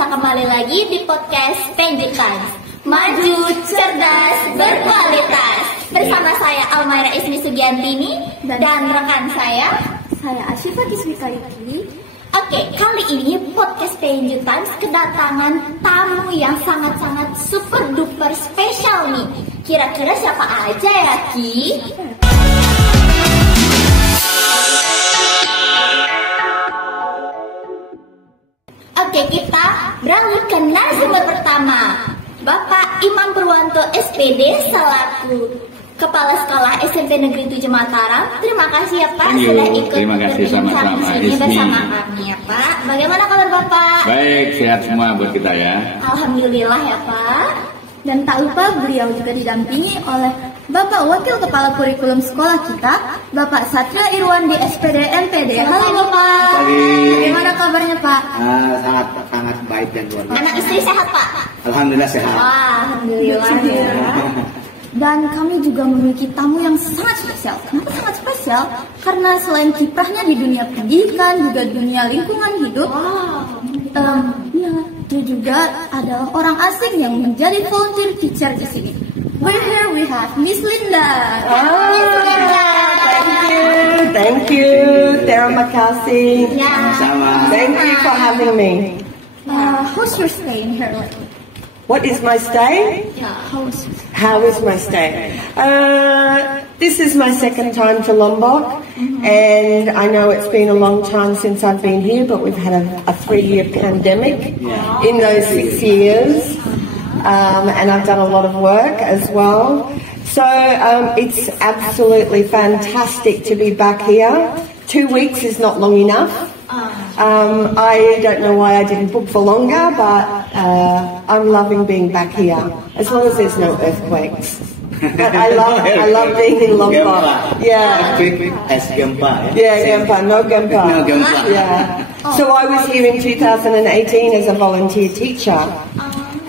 pemirsa, kembali lagi di podcast Penjutan Maju, Cerdas, Berkualitas. Bersama saya Almaira Ismi Sugiantini dan rekan saya Asyifa Kiswika Yuki. Oke, kali ini podcast Penjutan kedatangan tamu yang sangat-sangat super duper spesial nih. Kira-kira siapa aja ya, Ki? Oke, kita beralih ke narasumber pertama, Bapak Imam Purwanto SPD selaku Kepala Sekolah SMP Negeri 7 Mataram. Terima kasih ya Pak sudah ikut berbincang di sini bersama kami ya Pak. Bagaimana kabar Bapak? Baik, sehat semua buat kita ya. Alhamdulillah ya Pak. Dan tak lupa beliau juga didampingi oleh Bapak Wakil Kepala Kurikulum Sekolah kita, Bapak Satria Irwandi SPD MPD. Halo Bapak. Bagaimana kabarnya Pak? Sangat baik dan luar biasa. Anak istri sehat Pak? Alhamdulillah sehat. Wah, alhamdulillah ya. Dan kami juga memiliki tamu yang sangat spesial. Kenapa sangat spesial? Karena selain kiprahnya di dunia pendidikan, juga dunia lingkungan hidup, dia juga adalah orang asing yang menjadi volunteer teacher di sini. We're here, we have Miss Linda. Miss Linda. Thank you, terima kasih. Sama. Thank you for having me. How's your stay in here lately? What is my stay? Yeah, how's How is my stay? This is my second time to Lombok, and I know it's been a long time since I've been here, but we've had a 3-year pandemic in those 6 years, and I've done a lot of work as well. So it's absolutely fantastic to be back here. 2 weeks is not long enough. I don't know why I didn't book for longer, but I'm loving being back here, as long as there's no earthquakes. But I love being in Lombok. Yeah. As gempa. Yeah, gempa, no gempa. No gempa. Yeah. So I was here in 2018 as a volunteer teacher,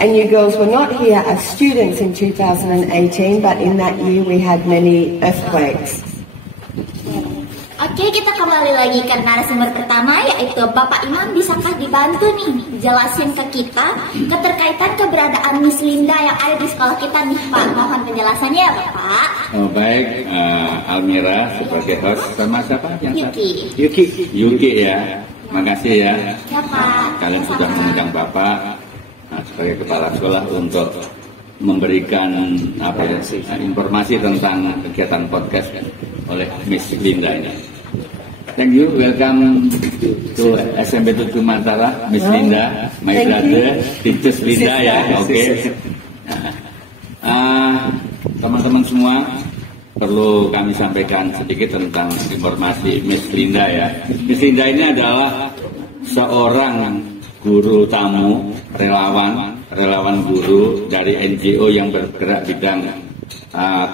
and you girls were not here as students in 2018, but in that year we had many earthquakes. Oke, kita kembali lagi ke narasumber pertama, yaitu Bapak Imam. Bisakah dibantu nih jelasin ke kita keterkaitan keberadaan Miss Linda yang ada di sekolah kita nih Pak? Mohon penjelasannya ya Bapak. Oh baik, Almira sebagai host sama siapa yang Yuki ya. Makasih ya. Ya Pak. Kalian sudah mengundang Bapak sebagai kepala sekolah untuk memberikan informasi tentang kegiatan podcast oleh Miss Linda ini. Thank you, welcome to SMP 7 Mataram, Miss Linda, my brother, Teachers Linda ya, oke. Teman-teman semua, perlu kami sampaikan sedikit tentang informasi Miss Linda ya. Miss Linda ini adalah seorang guru tamu, relawan guru dari NGO yang bergerak bidang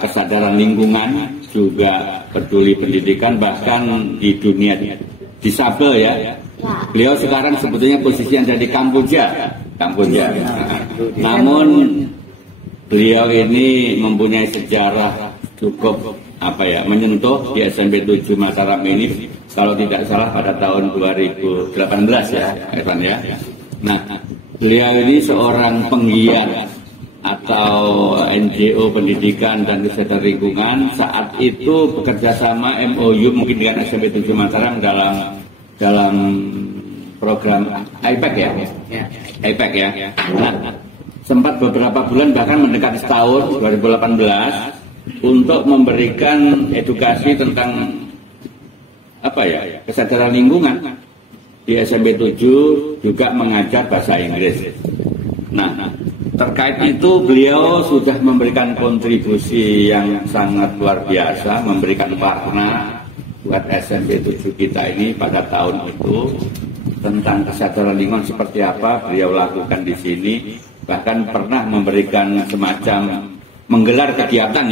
kesadaran lingkungan, juga peduli pendidikan, bahkan di dunia disabel ya. Beliau sekarang sebetulnya posisinya ada di Kamboja. Namun beliau ini mempunyai sejarah cukup menyentuh di SMP 7 Mataram ini, kalau tidak salah pada tahun 2018 ya, Evan ya. Nah, beliau ini seorang penggiat atau NGO pendidikan dan kesehatan lingkungan. Saat itu bekerja sama MOU mungkin dengan SMP 7 Mataram dalam program IPAC ya. IPAC ya. Nah, sempat beberapa bulan bahkan mendekati setahun 2018 untuk memberikan edukasi tentang kesadaran lingkungan di SMP 7, juga mengajar bahasa Inggris. Nah, terkait itu beliau sudah memberikan kontribusi yang sangat luar biasa, memberikan warna buat SMP 7 kita ini pada tahun itu, tentang kesadaran lingkungan seperti apa beliau lakukan di sini. Bahkan pernah memberikan semacam menggelar kegiatan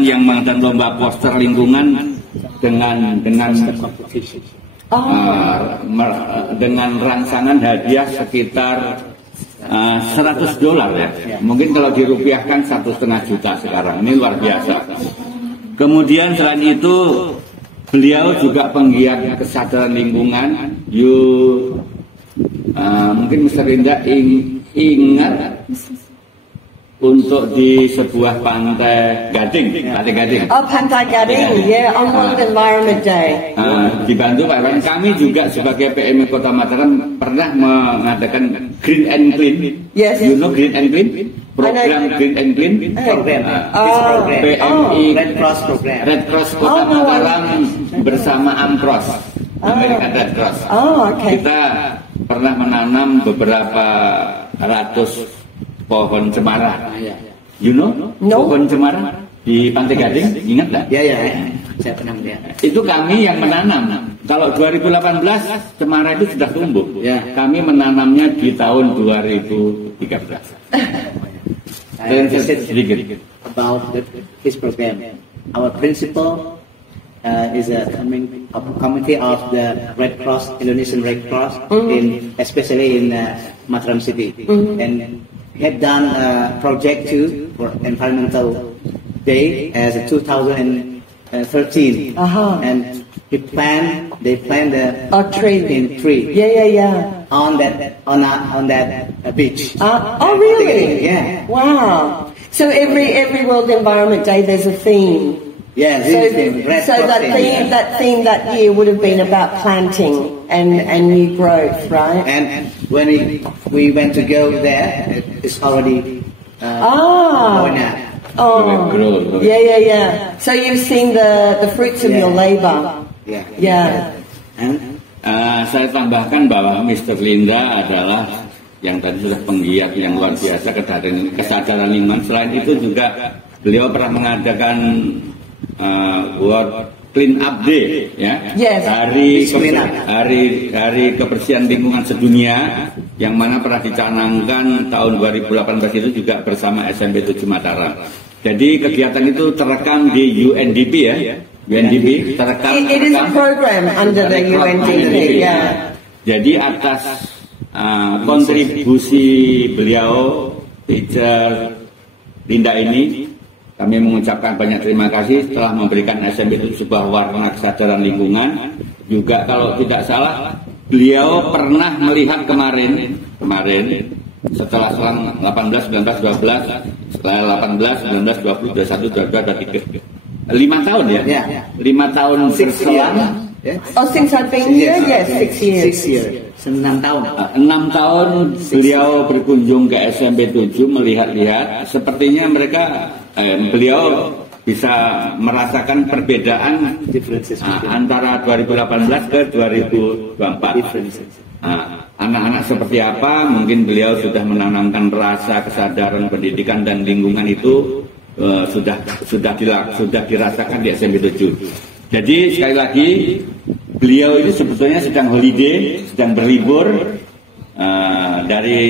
yang mengadakan lomba poster lingkungan dengan rangsangan hadiah sekitar $100 ya. Mungkin kalau dirupiahkan 1,5 juta sekarang. Ini luar biasa. Kemudian selain itu beliau juga penggiat kesadaran lingkungan Mungkin Mr. Linda ingat untuk di sebuah pantai Gading. Oh, Pantai Gading, yeah, on World Environment Day. Dibantu Pak Iwan. Kami juga sebagai PMI Kota Mataram pernah mengadakan Green and Clean. Yes. You know Green and Clean? Program Green and Clean. Program. PMI Red Cross program. Red Cross Kota Mataram bersama Amcross, American Red Cross. Oh, okay. Kita pernah menanam beberapa ratus pohon cemara. You know? No. Pohon cemara di Pantai Gading, ingat nggak? Ya, saya pernah melihat. Itu kami yang menanam. Kalau 2018 cemara itu sudah tumbuh. Ya. Kami menanamnya di tahun 2013. Sedikit. About this program, our principal is a committee of the Red Cross, Indonesian Red Cross, especially in Mataram City, and had done a project too for Environmental Day as a 2013, and they planned the tree. Yeah. on that beach. Oh, really? Yeah. Wow. So every World Environment Day there's a theme. Yeah. So that theme that year would have been about planting and new growth, right? And when we went to go there, it's already going out. Oh, yeah. So you've seen the fruits of your labor. Yeah. And Saya tambahkan bahwa Mr. Linda adalah yang tadi sudah penggiat yang luar biasa kesadaran lingkungan. Selain itu juga beliau pernah mengadakan World Clean Up Day, ya, Yes. hari kebersihan lingkungan sedunia, yang mana pernah dicanangkan tahun 2018 itu juga bersama SMP 7 Mataram. Jadi kegiatan itu terekam di UNDP, ya. UNDP terekam. It is a program under the UNDP. Yeah. Jadi atas kontribusi beliau, Teacher Linda ini, kami mengucapkan banyak terima kasih telah memberikan SMP itu sebuah warna kesadaran lingkungan. Juga kalau tidak salah, beliau pernah melihat kemarin setelah selang 18, 19, 12, setelah 18, 19, 20, 21, 22, 23. 5 tahun ya? 5 tahun berselang. Oh, since I've been here, yes, 6 years. 6 years. 6 tahun. 6 tahun beliau berkunjung ke SMP 7 melihat-lihat. Sepertinya beliau bisa merasakan perbedaan antara 2018 ke 2024. Anak-anak seperti apa? Mungkin beliau sudah menanamkan rasa kesadaran pendidikan dan lingkungan itu sudah dirasakan di SMP 7. Jadi sekali lagi beliau ini sebetulnya sedang holiday, sedang berlibur dari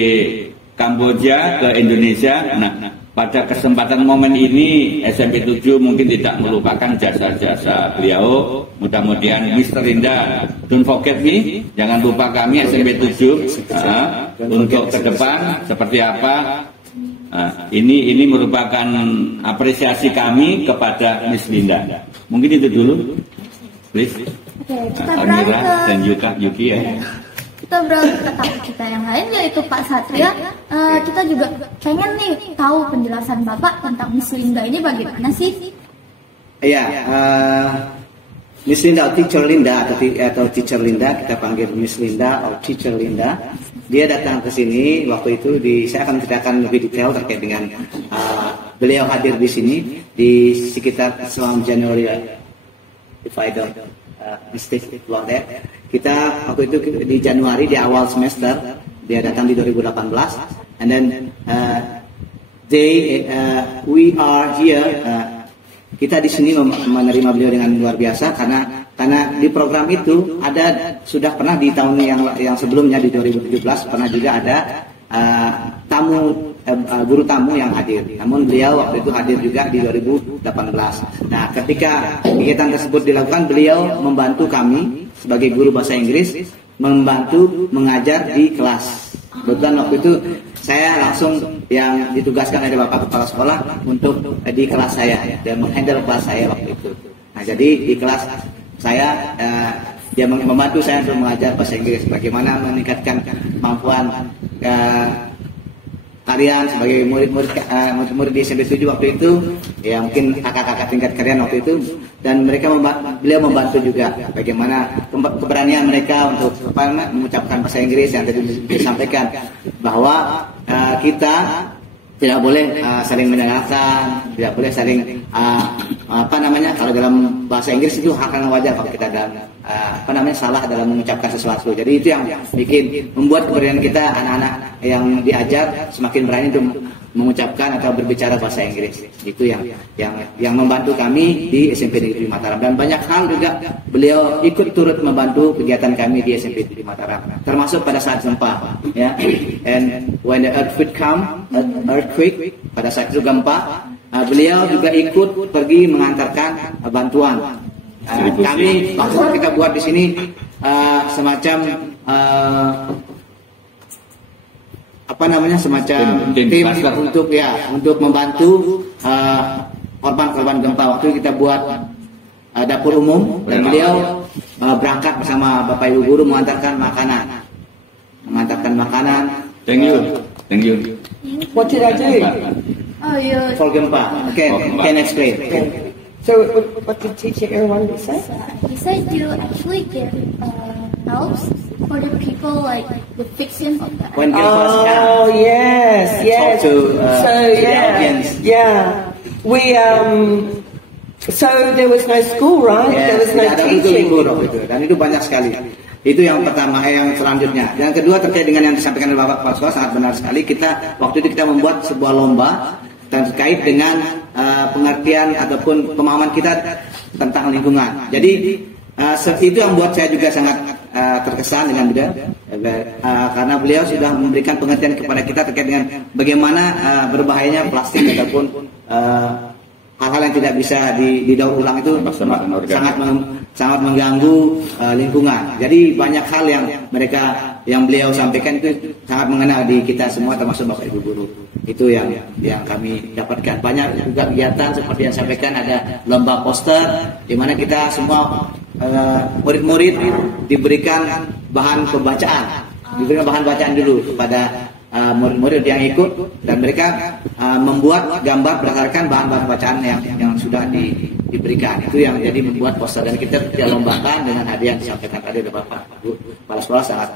Kamboja ke Indonesia. Nah, pada kesempatan momen ini SMP 7 mungkin tidak melupakan jasa-jasa beliau. Mudah-mudahan Mr. Linda, don't forget me, jangan lupa kami SMP 7 untuk ke depan seperti apa. Ini merupakan apresiasi kami kepada Miss Linda. Mungkin itu dulu, please. Oke, kita beralih dan Yuki ya. Kita beralih ke tamu kita yang lain, yaitu Pak Satria. Kita juga pengen nih tahu penjelasan Bapak tentang Miss Linda ini bagaimana sih? Iya, Miss Linda atau Teacher Linda atau Teacher Linda, kita panggil Miss Linda atau Teacher Linda. Dia datang ke sini waktu itu saya akan ceritakan lebih detail terkait dengan beliau hadir di sini di sekitar selama Januari, if I don't mistake about that. Kita waktu itu di Januari di awal semester, dia datang di 2018, and then we are here. Kita di sini menerima beliau dengan luar biasa karena di program itu sudah pernah di tahun yang sebelumnya di 2017 pernah juga ada guru tamu yang hadir. Namun beliau waktu itu hadir juga di 2018. Nah, ketika kegiatan tersebut dilakukan, beliau membantu kami sebagai guru bahasa Inggris membantu mengajar di kelas. Kebetulan waktu itu saya langsung yang ditugaskan oleh Bapak Kepala Sekolah untuk di kelas saya dan menghandle kelas saya waktu itu. Nah, jadi di kelas saya dia membantu saya untuk mengajar bahasa Inggris, bagaimana meningkatkan kemampuan kalian sebagai murid di SMP 7 waktu itu, ya mungkin kakak-kakak tingkat kalian waktu itu, dan beliau membantu juga bagaimana keberanian mereka untuk mengucapkan bahasa Inggris yang tadi disampaikan, bahwa kita tidak boleh saling menyalahkan, tidak boleh saling kalau dalam bahasa Inggris itu hal yang wajar kalau kita dalam salah dalam mengucapkan sesuatu. Jadi itu yang bikin membuat keberanian kita, anak-anak yang diajar semakin berani untuk mengucapkan atau berbicara bahasa Inggris. Itu yang membantu kami di SMP Negeri Mataram, dan banyak hal juga beliau ikut turut membantu kegiatan kami di SMP Negeri Mataram, termasuk pada saat gempa, ya. And when the earthquake pada saat itu gempa, beliau juga ikut pergi mengantarkan bantuan. Kami waktu kita buat di sini semacam semacam tim untuk membantu korban-korban gempa. Waktu kita buat dapur umum, dan beliau berangkat bersama Bapak Ibu guru mengantarkan makanan. Thank you. What did I do? Oh, yeah. For gempa. Okay, can explain. So what did Teacher Irwan say? He said you actually give helps for the people, like the fixing of that. When gempa yes. Talk to the audience. Yeah. We so there was no school, right? There was no teaching. Dan itu banyak sekali. Itu yang pertama, yang selanjutnya. Yang kedua terkait dengan yang disampaikan oleh Bapak Kepala Sekolah, sangat benar sekali. Waktu itu kita membuat sebuah lomba terkait dengan pengertian ataupun pemahaman kita tentang lingkungan. Jadi itu yang membuat saya juga sangat terkesan dengan beliau, karena beliau sudah memberikan pengertian kepada kita terkait dengan bagaimana berbahayanya plastik ataupun hal-hal yang tidak bisa didaur ulang itu sangat mengganggu lingkungan. Jadi banyak hal yang beliau sampaikan itu sangat mengena di kita semua, termasuk Bapak Ibu guru. Itu yang kami dapatkan. Banyak juga kegiatan seperti yang sampaikan, ada lomba poster di mana kita semua murid-murid diberikan bahan pembacaan. Diberikan bahan bacaan dulu kepada murid-murid yang ikut, dan mereka membuat gambar berdasarkan bahan-bahan bacaan yang sudah diberikan. Itu yang jadi membuat poster, dan kita lombakan dengan hadiah yang disampaikan tadi oleh Bapak Kepala Sekolah. Sangat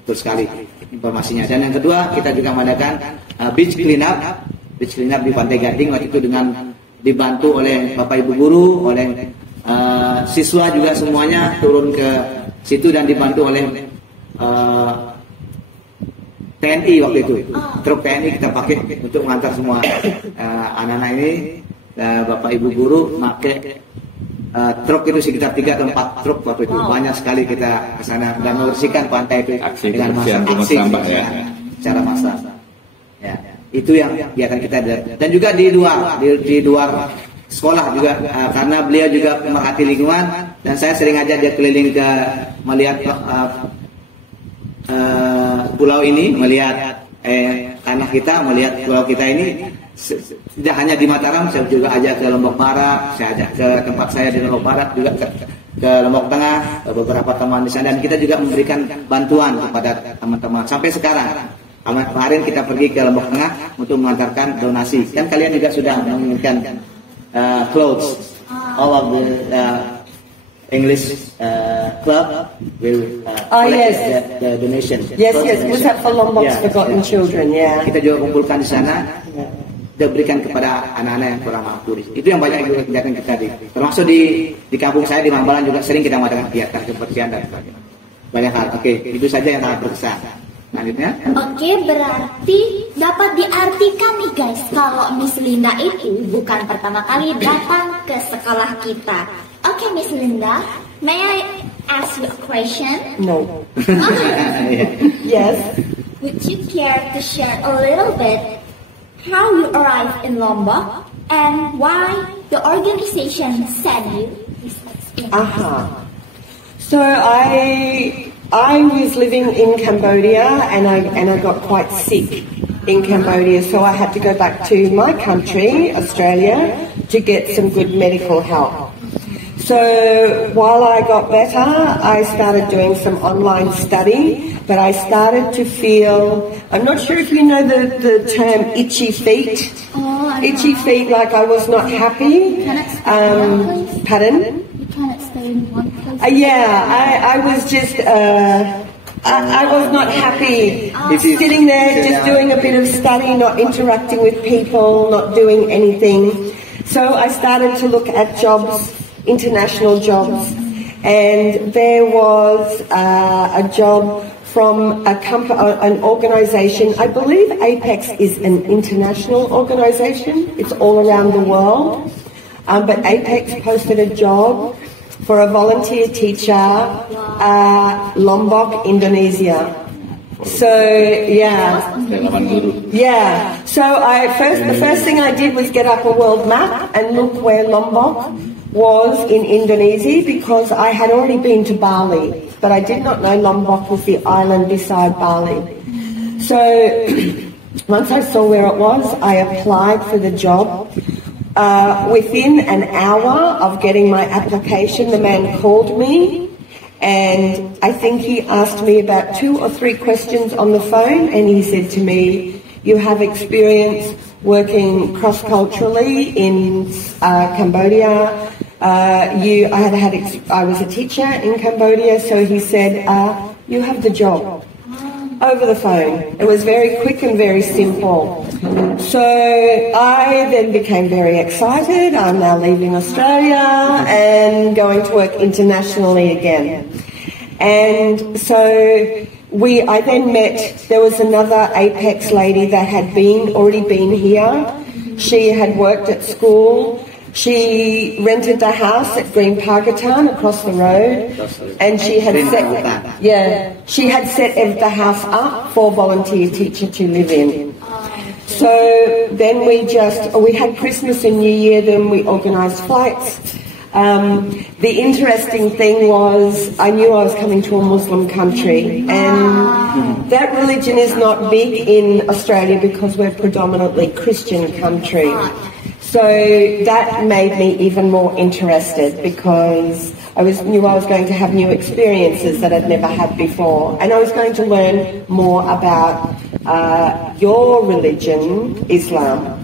betul sekali informasinya. Dan yang kedua, kita juga mengadakan beach clean up di Pantai Gading, waktu itu dengan dibantu oleh Bapak Ibu guru, oleh siswa juga semuanya turun ke situ, dan dibantu oleh TNI waktu itu. Truk TNI kita pakai untuk mengantar semua anak-anak ini. Bapak Ibu guru pakai truk itu sekitar 3 atau 4 truk waktu itu. Banyak sekali kita ke sana dan membersihkan pantai itu dengan aksi secara massal. Ya, itu yang kegiatan kita. Dan juga di luar sekolah juga, karena beliau juga pemerhati lingkungan, dan saya sering aja dia keliling ke melihat pulau ini, melihat tanah kita, melihat pulau kita ini. Tidak hanya di Mataram, saya juga ajak ke Lombok Barat, saya ajak ke tempat saya di Lombok Barat, juga ke Lombok Tengah, beberapa teman di sana, dan kita juga memberikan bantuan kepada teman-teman sampai sekarang. Kemarin kita pergi ke Lombok Tengah untuk mengantarkan donasi, kan kalian juga sudah menginginkan clothes. All of the English club will collect the donation. Yes. Was that for Lombok's Forgotten Children? Yeah. Kita juga kumpulkan di sana, kita berikan kepada anak-anak yang kurang mampu. Itu yang banyak juga kegiatan kita termasuk di kampung saya di Mambalan juga sering kita mengadakan kegiatan kebersihan dan sebagainya. Banyak hal. Oke, itu saja yang sangat berkesan. Selanjutnya. Oke, berarti dapat diartikan nih guys, kalau Miss Linda itu bukan pertama kali datang ke sekolah kita. Oke, Miss Linda, may I ask you a question? No. Yes. Would you care to share a little bit how you arrived in Lombok and why the organization sent you? So I was living in Cambodia, and I got quite sick in Cambodia, so I had to go back to my country, Australia, to get some good medical help. So while I got better, I started doing some online study, but I started to feel, I'm not sure if you know the term itchy feet. Itchy feet, like I was not happy. Pardon? You cannot stay in one place. I was just, I was not happy sitting there just doing a bit of study, not interacting with people, not doing anything. So I started to look at jobs, international jobs, and there was a job from an organisation. I believe APEX is an international organisation. It's all around the world. But APEX posted a job for a volunteer teacher, Lombok, Indonesia. So yeah. So the first thing I did was get up a world map and look where Lombok was in Indonesia, because I had already been to Bali, but I did not know Lombok was the island beside Bali. So once I saw where it was, I applied for the job. Within an hour of getting my application, the man called me, and I think he asked me about 2 or 3 questions on the phone, and he said to me, "You have experience working cross-culturally in Cambodia. I was a teacher in Cambodia," so he said, "You have the job." Over the phone. It was very quick and very simple. So I then became very excited. I'm now leaving Australia and going to work internationally again. And so I then met, there was another APEX lady that had already been here. She had worked at school. She rented a house at Green Parkatown across the road, and she had set the house up for volunteer teacher to live in. So then we had Christmas and New Year, then we organised flights. The interesting thing was I knew I was coming to a Muslim country, and that religion is not big in Australia because we're predominantly Christian country. So that made me even more interested, because I knew I was going to have new experiences that I'd never had before, and I was going to learn more about your religion, Islam.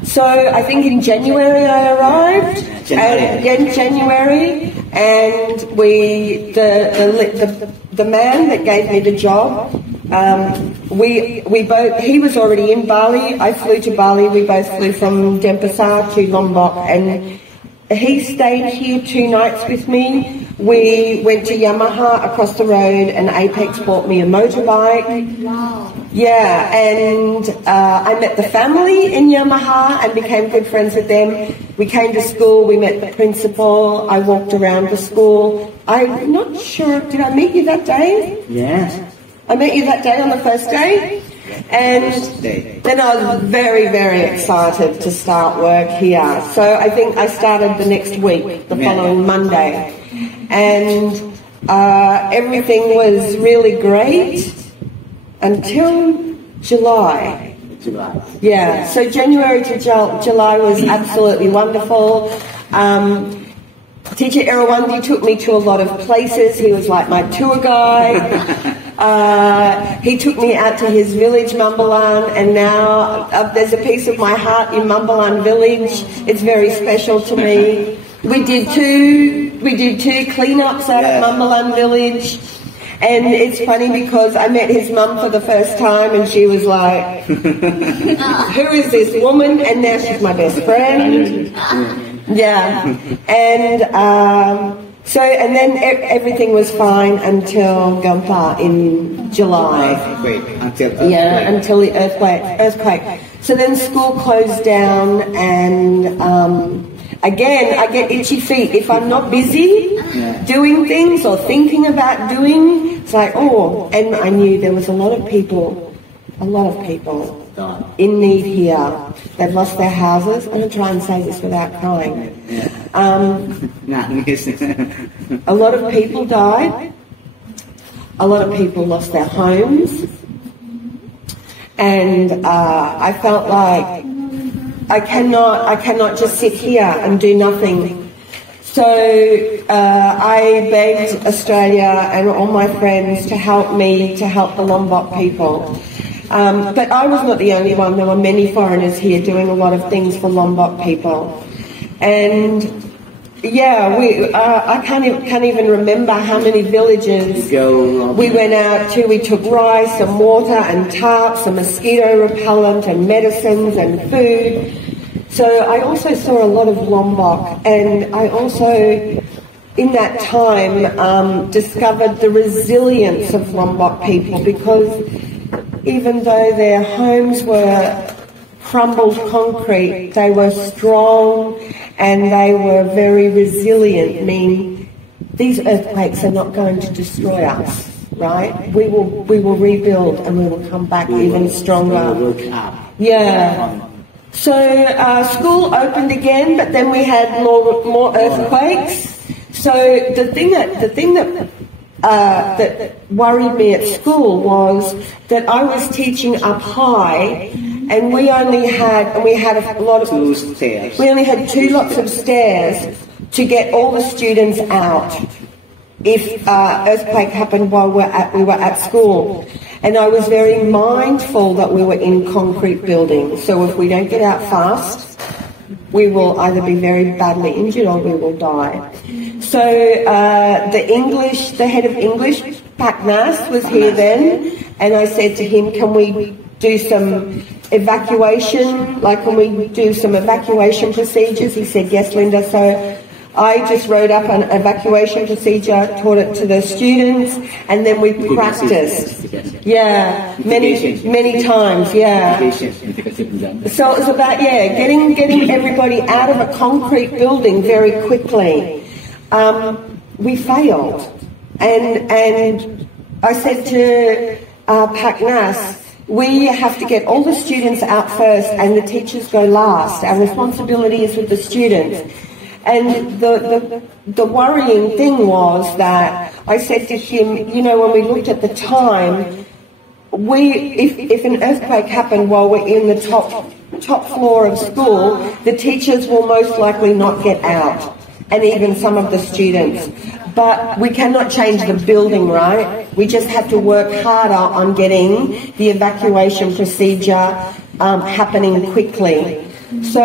So I think in January I arrived. January, and the man that gave me the job. He was already in Bali. I flew to Bali. We both flew from Denpasar to Lombok, and he stayed here 2 nights with me. We went to Yamaha across the road, and APEX bought me a motorbike. Wow. Yeah, and I met the family in Yamaha and became good friends with them. We came to school, we met the principal, I walked around the school. I'm not sure, did I meet you that day? Yes. I met you that day on the first day, and then I was very, very excited to start work here. So I think I started the next week, the following Monday, and everything was really great until July. Yeah, so January to July was absolutely wonderful. Teacher Irawandi took me to a lot of places. He was like my tour guide. He took me out to his village, Mumbalan, and now there's a piece of my heart in Mumbalan village. It's very special to me. We did two cleanups out at Mumbalan village. And it's funny because I met his mum for the first time, and she was like, "Who is this woman?" And now she's my best friend. Yeah. And and then everything was fine until Gempa in July. Until the earthquake. So then school closed down, and again, I get itchy feet. If I'm not busy doing things or thinking about doing, it's like, and I knew there was a lot of people in need here. They've lost their houses. I'm going to try and say this without crying. A lot of people died. A lot of people lost their homes. And I felt like I cannot just sit here and do nothing. So I begged Australia and all my friends to help me to help the Lombok people. But I was not the only one. There were many foreigners here doing a lot of things for Lombok people. And yeah, I can't even remember how many villages we went out to. We took rice and water and tarps and mosquito repellent and medicines and food. So I also saw a lot of Lombok, and I also, in that time, discovered the resilience of Lombok people, because even though their homes were crumbled concrete, they were strong and they were very resilient. I mean, these earthquakes are not going to destroy us, right? We will rebuild and we will come back even stronger. Yeah. So school opened again, but then we had more earthquakes. So the thing that worried me at school was that I was teaching up high, and we only had a lot of we only had 2 lots of stairs to get all the students out if earthquake happened while we were at school. And I was very mindful that we were in concrete buildings, so if we don't get out fast, we will either be very badly injured or we will die. So the head of English, Paknas, was here then, and I said to him, can we do some evacuation, can we do some evacuation procedures? He said, yes, Linda. So I just wrote up an evacuation procedure, taught it to the students, and then we practiced. Yeah, many times, yeah. So it was about, getting everybody out of a concrete building very quickly. We failed. And I said to Paknas, we have to get all the students out first and the teachers go last. Our responsibility is with the students. And the worrying thing was that I said to him, when we looked at the time, if an earthquake happened while we're in the top floor of school, the teachers will most likely not get out, and even some of the students. But we cannot change the building, right? We just have to work harder on getting the evacuation procedure happening quickly. So,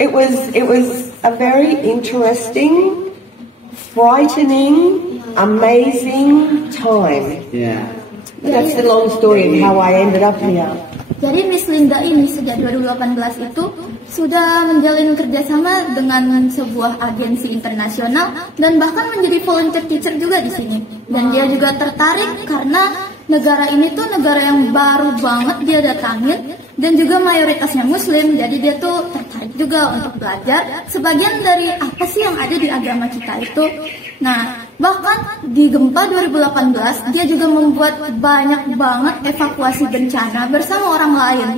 it was a very interesting, frightening, amazing time. Yeah. That's the long story of how I ended up here. Jadi Miss Linda ini sejak 2018 itu sudah menjalin kerjasama dengan sebuah agensi internasional dan bahkan menjadi volunteer teacher juga di sini. Dan dia juga tertarik karena negara ini tuh negara yang baru banget dia datangin dan juga mayoritasnya Muslim. Jadi dia tuh tertarik juga untuk belajar sebagian dari apa sih yang ada di agama kita itu. Nah, bahkan di gempa 2018 dia juga membuat banyak banget evakuasi bencana bersama orang lain.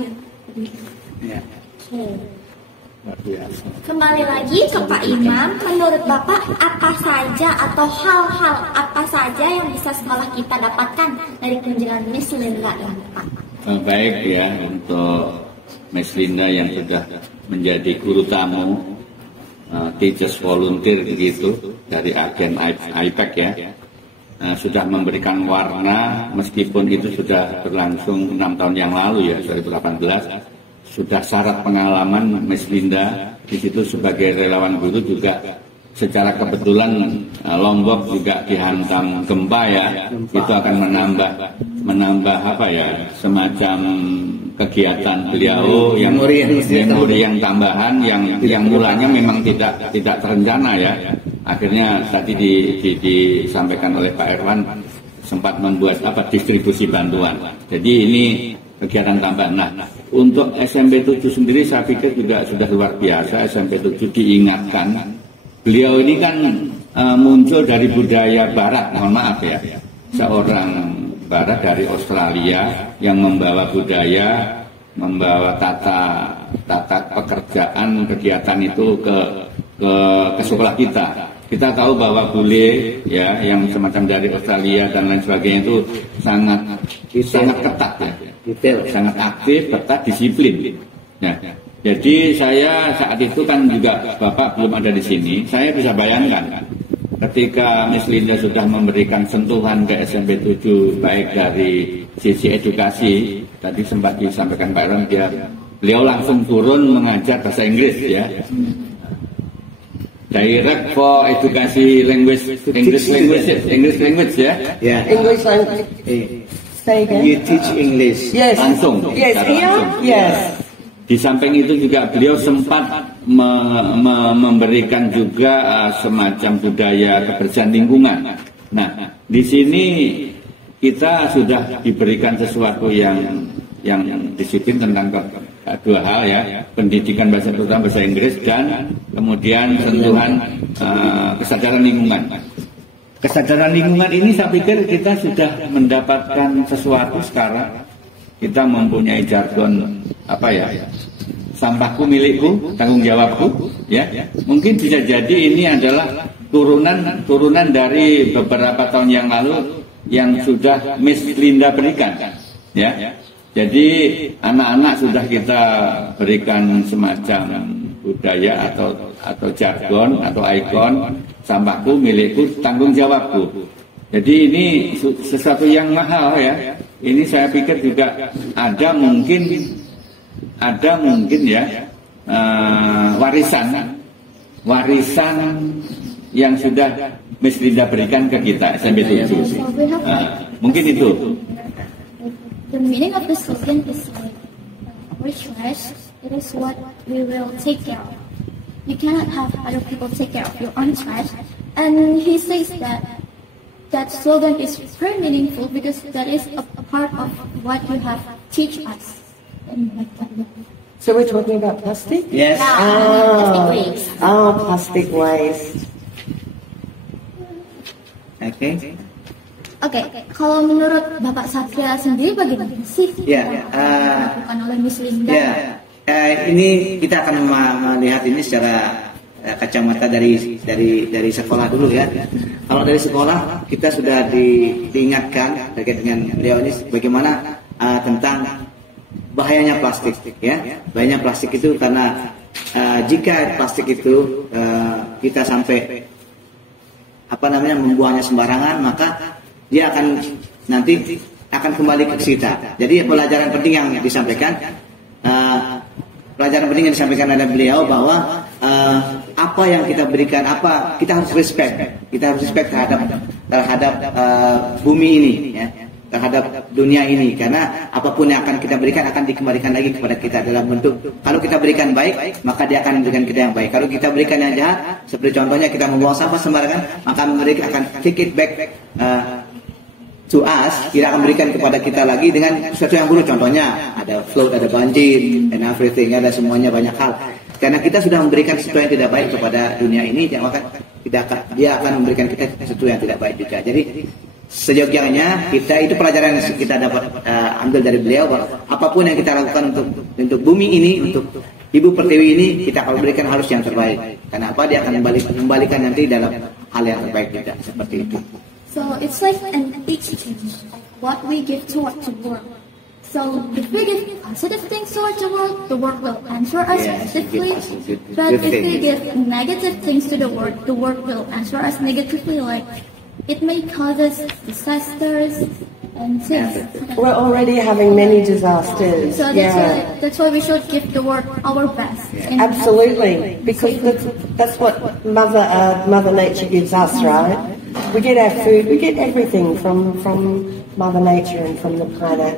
Kembali lagi ke Pak Imam, menurut Bapak apa saja atau hal-hal apa saja yang bisa sekolah kita dapatkan dari kunjungan Miss Linda ini, Pak? Baik ya, untuk Miss Linda yang sudah menjadi guru tamu, teachers volunteer begitu dari agen IPAC ya, sudah memberikan warna meskipun itu sudah berlangsung 6 tahun yang lalu ya, 2018. Sudah syarat pengalaman Miss Linda di situ sebagai relawan guru juga. Secara kebetulan Lombok juga dihantam gempa ya, itu akan menambah apa ya, semacam kegiatan beliau yang memori yang tambahan yang mulanya memang tidak terencana ya. Akhirnya tadi disampaikan oleh Pak Erwan sempat membuat distribusi bantuan. Jadi ini kegiatan tambahan. Nah, untuk SMP 7 sendiri saya pikir juga sudah luar biasa. SMP 7 diingatkan, beliau ini kan muncul dari budaya barat, mohon maaf ya, seorang barat dari Australia yang membawa budaya, membawa tata pekerjaan, kegiatan itu ke sekolah kita. Kita tahu bahwa bule ya yang semacam dari Australia dan lain sebagainya itu sangat ketat ya. Sangat aktif, ketat, disiplin. Nah, Jadi saya saat itu kan juga Bapak belum ada di sini. Saya bisa bayangkan ketika Miss Linda sudah memberikan sentuhan ke SMP 7 baik dari sisi edukasi, tadi sempat disampaikan Pak Ron, beliau langsung turun mengajar bahasa Inggris ya. Direct for edukasi English language ya. Yeah. English language. Say again. You teach English. Yes. Langsung. Yes. Here. Langsung. Yes. Di samping itu juga beliau sempat memberikan juga semacam budaya kebersihan lingkungan. Nah, di sini kita sudah diberikan sesuatu yang disiplin tentang dua hal ya, pendidikan terutama bahasa Inggris dan kemudian sentuhan kesadaran lingkungan. Kesadaran lingkungan ini saya pikir kita sudah mendapatkan sesuatu sekarang. Kita mempunyai jargon sampahku milikku, tanggung jawabku, ya. Mungkin bisa jadi ini adalah turunan dari beberapa tahun yang lalu yang sudah Miss Linda berikan, ya. Jadi anak-anak sudah kita berikan semacam budaya atau jargon atau ikon, sampahku milikku, tanggung jawabku. Jadi ini sesuatu yang mahal ya. Ini saya pikir juga ada mungkin ya warisan yang sudah Miss Linda berikan ke kita SMP 7. Mungkin itu. The meaning of the slogan is like our trash. It is what we will take care of. You cannot have other people take care of your own trash. And he says that slogan is very meaningful because that is a part of what you have teach us. So we're talking about plastic? Yes. Plastic waste. Plastic waste. Okay. Oke, kalau menurut Bapak Satria sendiri bagaimana sih yang dilakukan oleh Miss Linda? Ini kita akan melihat ini secara kacamata dari sekolah dulu ya. Kalau dari sekolah kita sudah diingatkan terkait dengan beliau ini bagaimana tentang bahayanya plastik ya. Bahayanya plastik itu karena jika plastik itu kita sampai membuangnya sembarangan, maka dia akan nanti kembali ke kita. Jadi pelajaran penting yang disampaikan oleh beliau bahwa apa yang kita berikan, kita harus respect terhadap bumi ini ya, terhadap dunia ini, karena apapun yang akan kita berikan akan dikembalikan lagi kepada kita dalam bentuk, kalau kita berikan baik maka dia akan memberikan kita yang baik. Kalau kita berikan yang jahat, seperti contohnya kita membuang sampah sembarangan, maka mereka akan take it back to us, tidak akan berikan kepada kita lagi dengan sesuatu yang buruk. Contohnya ada flood, ada banjir, and everything, ada semuanya, banyak hal. Karena kita sudah memberikan sesuatu yang tidak baik kepada dunia ini, maka dia akan memberikan kita sesuatu yang tidak baik juga. Jadi seyogyanya itu pelajaran yang kita dapat ambil dari beliau, bahwa apapun yang kita lakukan untuk bumi ini, untuk Ibu Pertiwi ini, kita akan berikan harus yang terbaik. Karena dia akan membalikan nanti dalam hal yang terbaik juga, seperti itu. So it's like an exchange of what we give towards the world. So if we give positive things towards the world will answer us positively. But if we give negative things to the world will answer us negatively. Like it may cause us disasters and things. We're already having many disasters. So that's why we should give the world our best. Absolutely, because that's what Mother Nature gives us, right? We get our food, we get everything from Mother Nature and from the planet.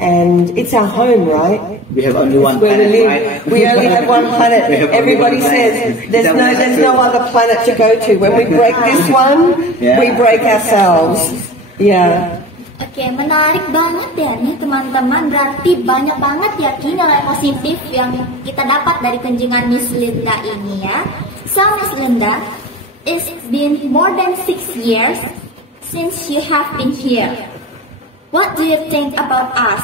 And it's our home, right? We have only one planet, right? We only have one planet. Everybody says there's no other planet to go to. When we break this one, we break ourselves. Yeah. Oke, menarik banget ya nih teman-teman. Berarti banyak banget ya nilai positif yang kita dapat dari kunjungan Miss Linda ini ya. So Miss Linda, it's been more than 6 years since you have been here. What do you think about us,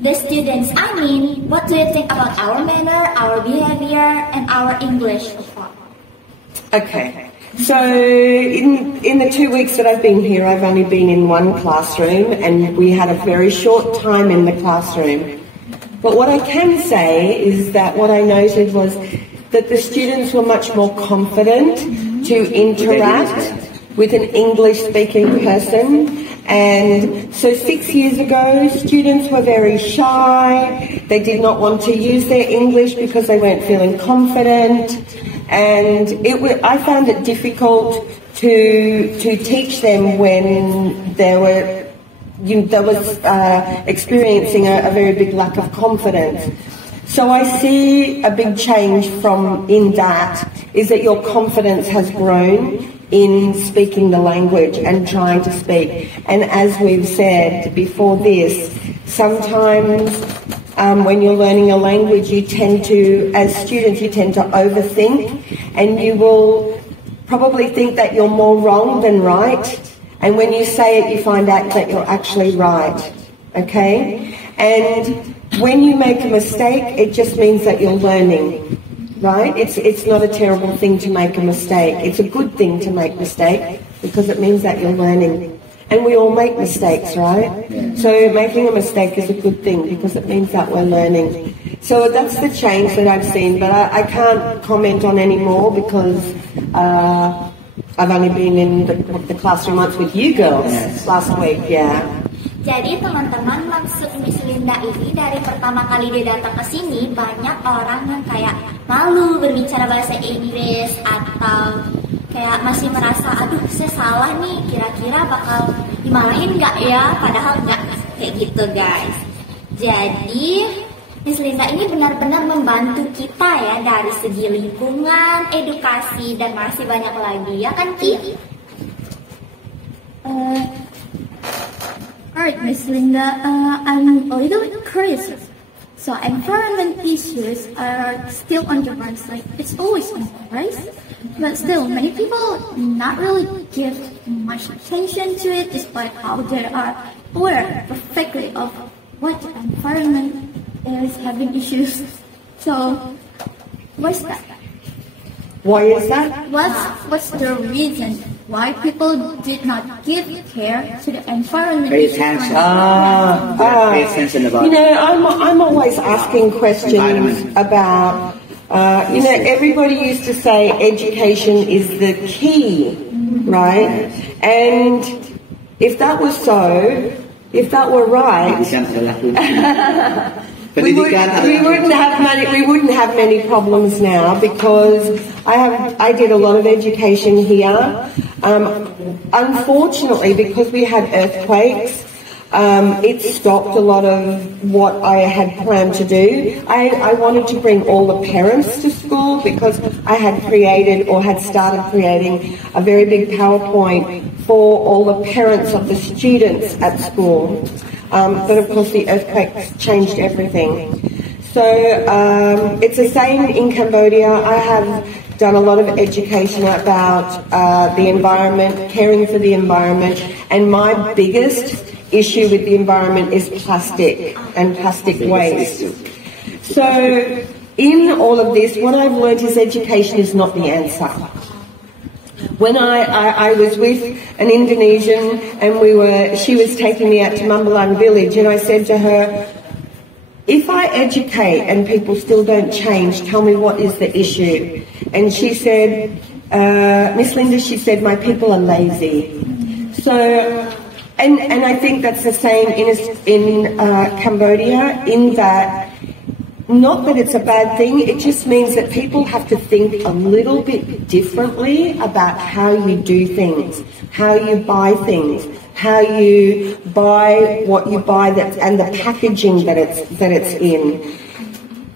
the students? I mean, what do you think about our manner, our behavior, and our English? Okay. So in the 2 weeks that I've been here, I've only been in one classroom, and we had a very short time in the classroom. But what I can say is that what I noted was that the students were much more confident to interact with an English-speaking person. And so 6 years ago, students were very shy. They did not want to use their English because they weren't feeling confident. And I found it difficult to teach them when there was experiencing a very big lack of confidence. So I see a big change in that is that your confidence has grown in speaking the language and trying to speak. And as we've said before this, sometimes when you're learning a language, as students, you tend to overthink, and you will probably think that you're more wrong than right. And when you say it, you find out that you're actually right. Okay? And when you make a mistake, it just means that you're learning. Right? It's not a terrible thing to make a mistake. It's a good thing to make mistake because it means that you're learning. And we all make mistakes, right? So making a mistake is a good thing because it means that we're learning. So that's the change that I've seen, but I can't comment on any more because I've only been in the classroom once with you girls last week, yeah. Jadi teman-teman, maksud Miss Linda ini dari pertama kali dia datang ke sini, banyak orang yang kayak malu berbicara bahasa Inggris atau kayak masih merasa, aduh saya salah nih, kira-kira bakal dimarahin nggak ya? Padahal nggak kayak gitu guys. Jadi Miss Linda ini benar-benar membantu kita ya dari segi lingkungan, edukasi, dan masih banyak lagi, ya kan Ki? Alright, Miss Linda, I'm a little bit curious. So environment issues are still on the rise, like it's always on the rise, but still many people not really give much attention to it despite how they are aware perfectly of what environment is having issues. So, what's that? Why is that? What's the reason why people did not give care to the environment? Pay attention. Pay attention about. I'm always asking questions about. Everybody used to say education is the key, right? And if that was so, if that were right. We wouldn't have many problems now because I did a lot of education here. Unfortunately, because we had earthquakes, it stopped a lot of what I had planned to do. I wanted to bring all the parents to school because I had started creating a very big PowerPoint for all the parents of the students at school. But of course the earthquake changed everything. So it's the same in Cambodia. I have done a lot of education about the environment, caring for the environment, and my biggest issue with the environment is plastic and plastic waste. So in all of this, what I've learned is education is not the answer. When I was with an Indonesian and she was taking me out to Mambalang village, and I said to her, if I educate and people still don't change, tell me what is the issue. And she said, Miss Linda, she said, my people are lazy. So, and I think that's the same in Cambodia, in that not that it's a bad thing, it just means that people have to think a little bit differently about how you do things, how you buy things, how you buy what you buy, and the packaging that it's in.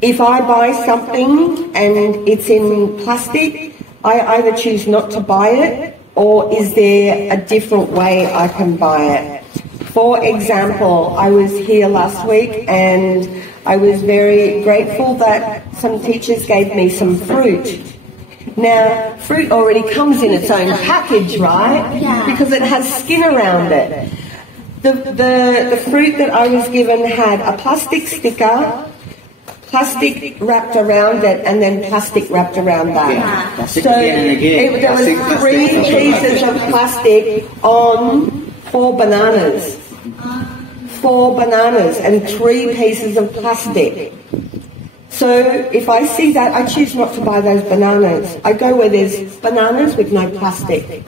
If I buy something and it's in plastic, I either choose not to buy it, or is there a different way I can buy it? For example, I was here last week and I was very grateful that some teachers gave me some fruit. Now, fruit already comes in its own package, right? Yeah. Because it has skin around it. The fruit that I was given had a plastic sticker, plastic wrapped around it, and then plastic wrapped around that. Yeah. So there was 3 pieces of plastic on 4 bananas. 4 4 bananas and 3 pieces of plastic. So if I see that, I choose not to buy those bananas. I go where there's bananas with no plastic.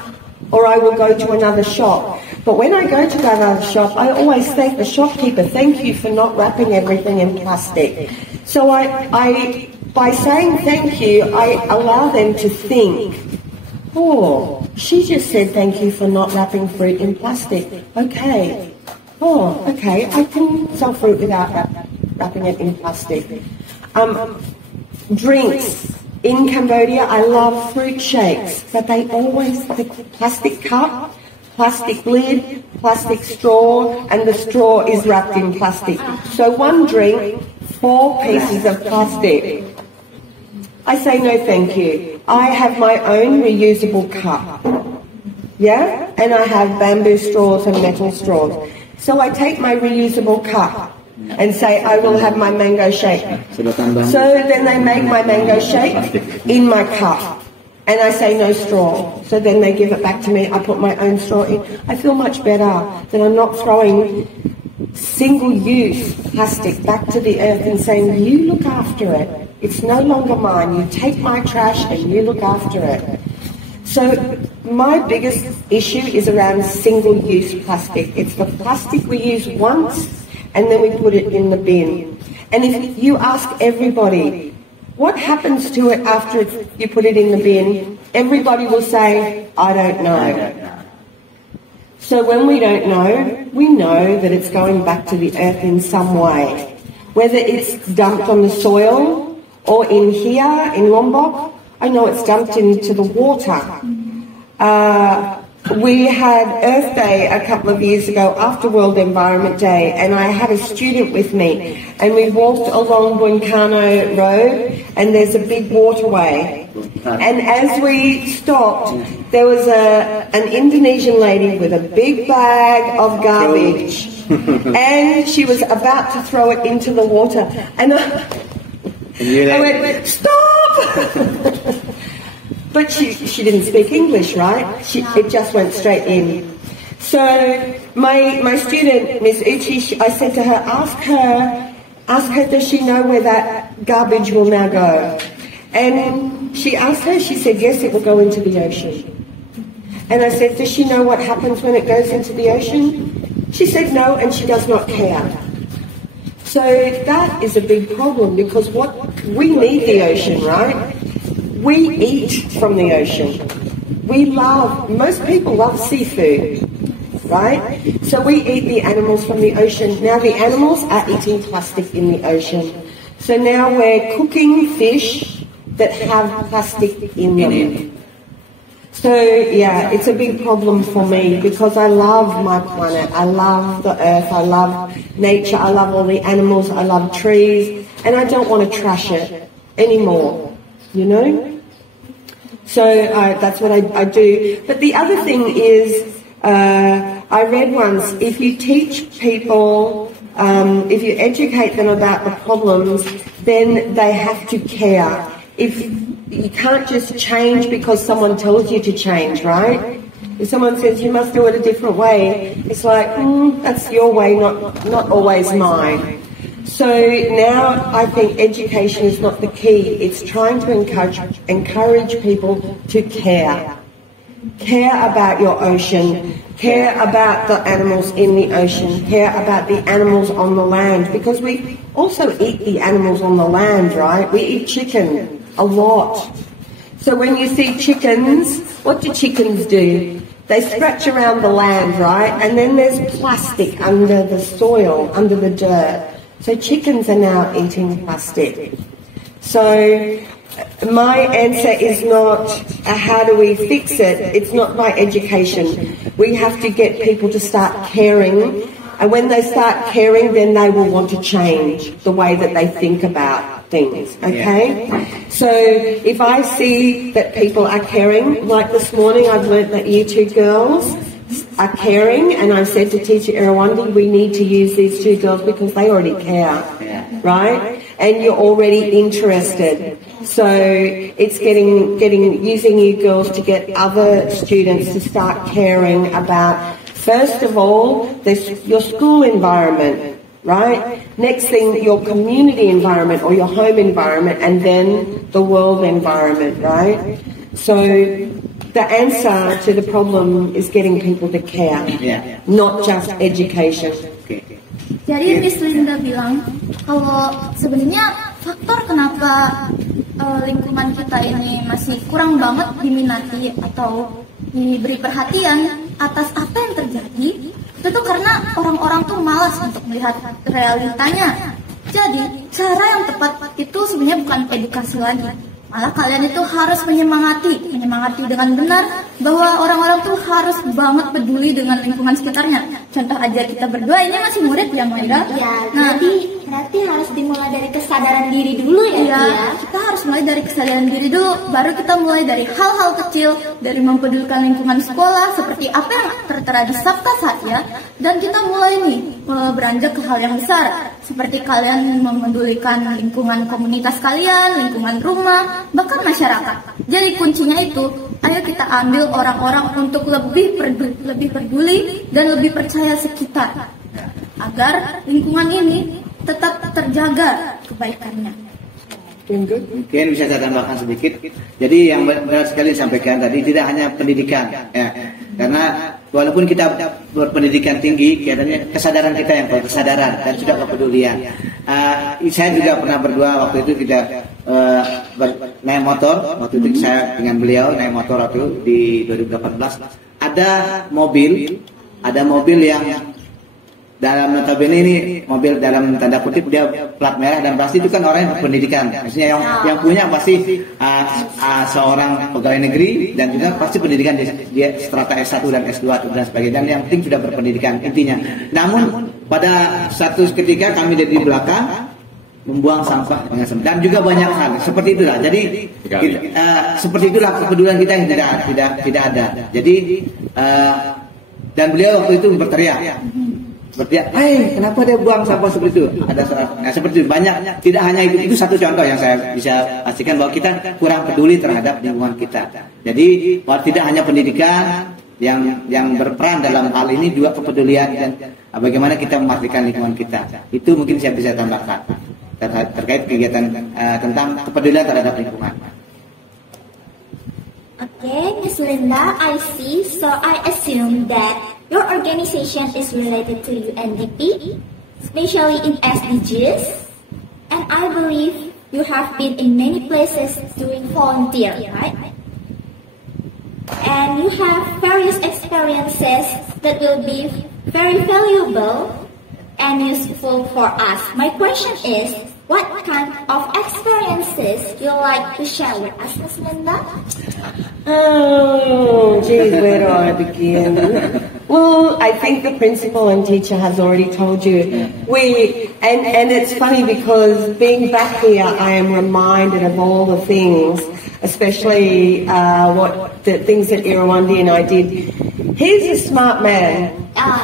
Or I will go to another shop. But when I go to that other shop, I always thank the shopkeeper, thank you for not wrapping everything in plastic. So I by saying thank you, I allow them to think, oh, she just said thank you for not wrapping fruit in plastic. Okay. Oh, okay, I can sell fruit without wrapping it in plastic. Drinks. In Cambodia, I love fruit shakes, but they always, the plastic cup, plastic lid, plastic straw, and the straw is wrapped in plastic. So one drink, 4 pieces of plastic. I say no thank you. I have my own reusable cup. Yeah? And I have bamboo straws and metal straws. So I take my reusable cup and say, I will have my mango shake. So then they make my mango shake in my cup. And I say no straw. So then they give it back to me. I put my own straw in. I feel much better that I'm not throwing single-use plastic back to the earth and saying, you look after it. It's no longer mine. You take my trash and you look after it. So my biggest issue is around single-use plastic. It's the plastic we use once and then we put it in the bin. And if you ask everybody, what happens to it after you put it in the bin, everybody will say, I don't know. So when we don't know, we know that it's going back to the earth in some way. Whether it's dumped on the soil or in here, in Lombok, I know it's dumped into the water. We had Earth Day a couple of years ago after World Environment Day, and I had a student with me, and we walked along Bunkano Road, and there's a big waterway. And as we stopped, there was an Indonesian lady with a big bag of garbage, and she was about to throw it into the water. And I went, stop! But she didn't speak English, right? It just went straight in. So my student, Miss Uchi, I said to her, ask her, does she know where that garbage will now go? And she asked her, she said, yes, it will go into the ocean. And I said, does she know what happens when it goes into the ocean? She said no, and she does not care. So that is a big problem, because we need the ocean, right? We eat from the ocean. Most people love seafood, right? So we eat the animals from the ocean. Now the animals are eating plastic in the ocean. So now we're cooking fish that have plastic in them. So yeah, it's a big problem for me, because I love my planet. I love the earth. I love nature. I love all the animals. I love trees. And I don't want to trash it anymore, you know? So that's what I do. But the other thing is, I read once, if you teach people, if you educate them about the problems, then they have to care. If you can't just change because someone tells you to change, right? If someone says you must do it a different way, it's like, that's your way, not always mine. So now I think education is not the key. It's trying to encourage people to care. Care about your ocean. Care about the animals in the ocean. Care about the animals on the land. Because we also eat the animals on the land, right? We eat chicken a lot. So when you see chickens, what do chickens do? They scratch around the land, right? And then there's plastic under the soil, under the dirt. So chickens are now eating plastic. So my answer is not how do we fix it. It's not by education. We have to get people to start caring. And when they start caring, then they will want to change the way that they think about things, okay? So if I see that people are caring, like this morning I've learnt that you two girls are caring, and I said to Teacher Irawandi, we need to use these two girls because they already care, right? And you're already interested. So it's using you girls to get other students to start caring about First of all, there's your school environment, right? Next thing, your community environment or your home environment, and then the world environment, right? So the answer to the problem is getting people to care, not just education. Jadi Miss Linda bilang kalau sebenarnya faktor kenapa lingkungan kita ini masih kurang banget diminati atau diberi perhatian atas apa yang terjadi, itu tuh karena orang-orang tuh malas untuk melihat realitanya. Jadi cara yang tepat itu sebenarnya bukan edukasi lagi, malah kalian itu harus menyemangati dengan benar bahwa orang-orang tuh harus banget peduli dengan lingkungan sekitarnya. Contoh aja kita berdua ini masih murid ya, Maira. Ya, berarti harus dimulai dari kesadaran diri dulu ya. Iya, kita harus mulai dari kesadaran diri dulu, baru kita mulai dari hal-hal kecil, dari mempedulikan lingkungan sekolah seperti apa yang tertera di Sabta Satya, dan kita mulai nih beranjak ke hal yang besar, seperti kalian memedulikan lingkungan komunitas kalian, lingkungan rumah, bahkan masyarakat. Jadi kuncinya itu, ayo kita ambil orang-orang untuk lebih peduli dan lebih percaya sekitar, agar lingkungan ini tetap terjaga kebaikannya. Mungkin bisa saya tambahkan sedikit. Jadi yang benar sekali disampaikan tadi, tidak hanya pendidikan, ya. Karena walaupun kita berpendidikan tinggi, kayaknya kesadaran kita yang kesadaran dan sudah kepedulian. Saya juga pernah berdua waktu itu kita naik motor. Waktu itu saya dengan beliau naik motor waktu di 2018. Ada mobil yang dalam notabene ini mobil dalam tanda kutip dia plat merah, dan pasti itu kan orang yang berpendidikan. Maksudnya yang punya pasti seorang pegawai negeri dan juga pasti pendidikan dia strata S1 dan S2 dan sebagainya, dan yang penting sudah berpendidikan intinya. Namun pada satu ketika kami di belakang membuang sampah dan juga banyak hal seperti itulah. Jadi seperti itulah kepedulian kita yang tidak ada. Jadi dan beliau waktu itu berteriak, kenapa dia buang sampah seperti itu? Seperti itu banyak. Tidak hanya itu satu contoh yang saya bisa pastikan bahwa kita kurang peduli terhadap lingkungan kita. Jadi tidak hanya pendidikan yang berperan dalam hal ini, juga kepedulian dan bagaimana kita memastikan lingkungan kita. Itu mungkin saya bisa tambahkan terkait kegiatan tentang kepedulian terhadap lingkungan. Okay, Miss Linda, I see. So I assume that your organization is related to UNDP, especially in SDGs, and I believe you have been in many places doing volunteer, right? And you have various experiences that will be very valuable and useful for us. My question is, what kind of experiences you like to share with us, Miss Linda? Oh, geez, where do I begin? Well, I think the principal and teacher has already told you. And it's funny because being back here, I am reminded of all the things, especially the things that Irwandi and I did. He's a smart man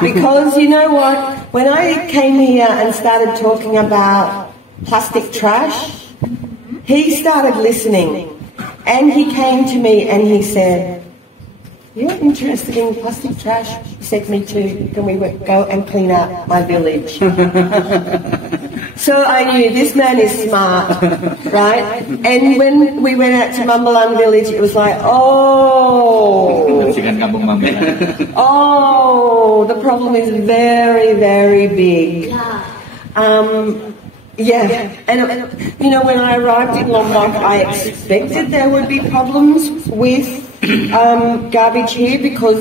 because you know what? When I came here and started talking about plastic trash, he started listening. And he came to me and he said, "You're interested in plastic trash?" He said, "Me too. Can we go and clean up my village?" So I knew this man is smart, right? And when we went out to Mambalang village, it was like, the problem is very, very big. Yeah, and you know, when I arrived in Lombok, I expected there would be problems with garbage here because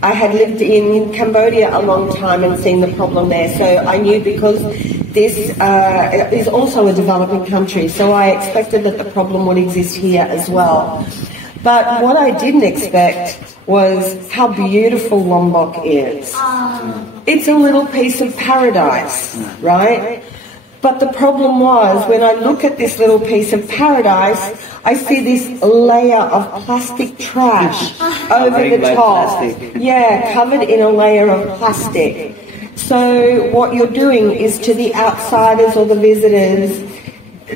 I had lived in Cambodia a long time and seen the problem there. So I knew because this is also a developing country, so I expected that the problem would exist here as well. But what I didn't expect was how beautiful Lombok is. It's a little piece of paradise, right? But the problem was, when I look at this little piece of paradise, I see this layer of plastic trash over the top. Yeah, covered in a layer of plastic. So what you're doing is, to the outsiders or the visitors,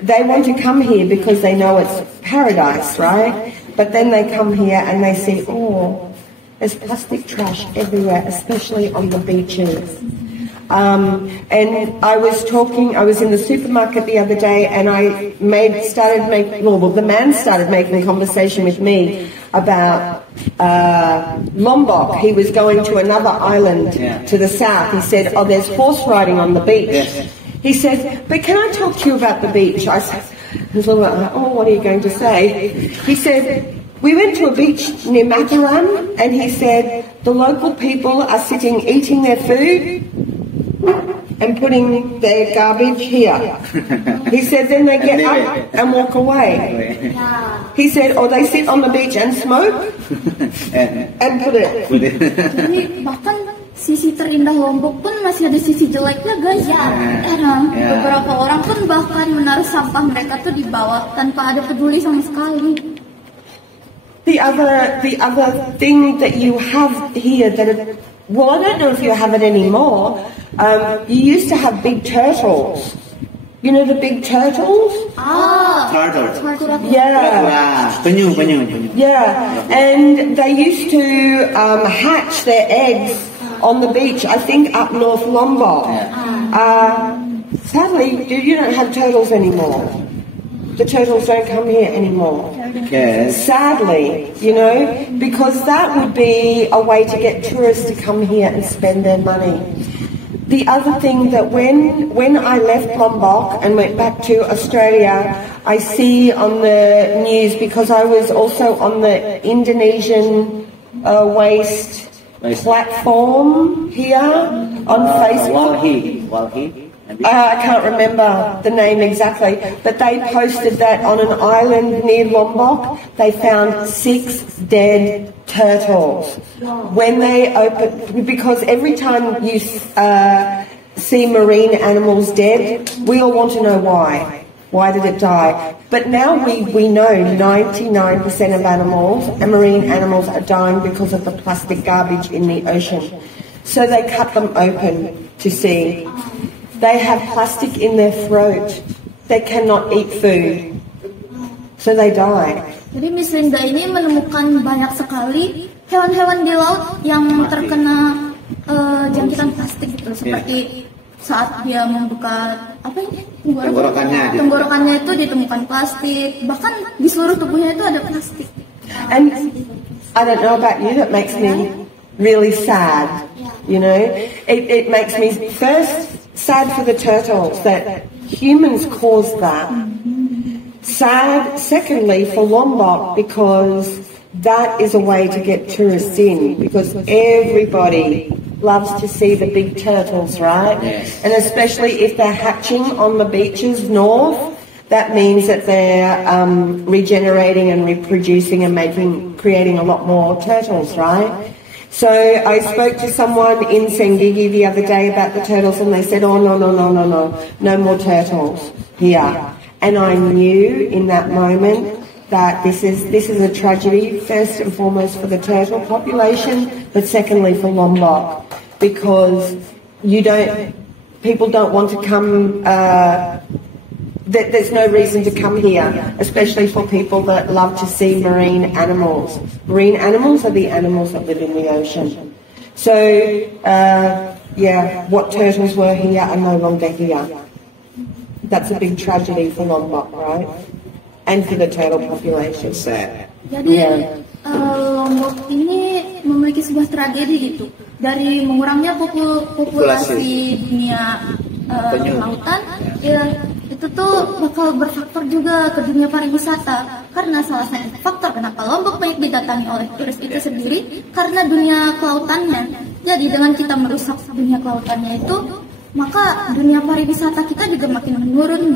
they want to come here because they know it's paradise, right? But then they come here and they see, There's plastic trash everywhere, especially on the beaches. And I was in the supermarket the other day, and the man started making conversation with me about Lombok. He was going to another island to the south. He said, oh, there's horse riding on the beach. Yes. He said, but can I talk to you about the beach? I was all like, oh, what are you going to say? He said, we went to a beach near Mataram, and he said, the local people are sitting eating their food and putting their garbage here. He said then they get up and walk away. He said, or they sit on the beach and smoke and put it. Jadi bahkan sisi terindah Lombok pun masih ada sisi jeleknya, guys. Beberapa orang pun bahkan menaruh sampah mereka tuh di bawah tanpa ada peduli sama sekali. The other thing that you have here well, I don't know if you have it anymore. You used to have big turtles. You know the big turtles? Turtles. Yeah. Penyu. Yeah. And they used to hatch their eggs on the beach, I think up North Lombok. Sadly, you don't have turtles anymore. The turtles don't come here anymore. Yes. Sadly, because that would be a way to get tourists to come here and spend their money. The other thing that when I left Lombok and went back to Australia, I see on the news, because I was also on the Indonesian waste platform here on Facebook. Walhi. I can't remember the name exactly, but they posted that on an island near Lombok, they found 6 dead turtles. When they opened, because every time you see marine animals dead, we all want to know why. Why did it die? But now we know 99% of animals and marine animals are dying because of the plastic garbage in the ocean. So they cut them open to see. They have plastic in their throat. They cannot eat food. So they die. Jadi Miss Linda ini menemukan banyak sekali hewan-hewan di laut yang terkena jangkitan plastik gitu, seperti saat dia membuka tenggorokannya itu ditemukan plastik, bahkan di seluruh tubuhnya itu ada plastik. And I don't know about you, that makes me really sad. It makes me first sad for the turtles that humans caused that. Sad, secondly, for Lombok, because that is a way to get tourists in, because everybody loves to see the big turtles, right? Yes. And especially if they're hatching on the beaches north, that means that they're regenerating and reproducing and creating a lot more turtles, right? So I spoke to someone in Sengigi the other day about the turtles, and they said, oh, no more turtles here. And I knew in that moment that this is a tragedy, first and foremost for the turtle population, but secondly for Lombok, because people don't want to come, there's no reason to come here, especially for people that love to see marine animals. Marine animals are the animals that live in the ocean. So, what turtles were here are no longer here. That's a big tragedy for Lombok, right? And for the turtle population. Sad. Jadi Lombok ini memiliki sebuah tragedi gitu. Dari mengurangnya populasi dunia lautan, itu tuh bakal berfaktor juga ke dunia pariwisata. Karena salah satu faktor kenapa Lombok banyak didatangi oleh turis itu sendiri karena dunia kelautannya. Jadi dengan kita merusak dunia kelautannya itu, maka dunia pariwisata kita juga makin menurun.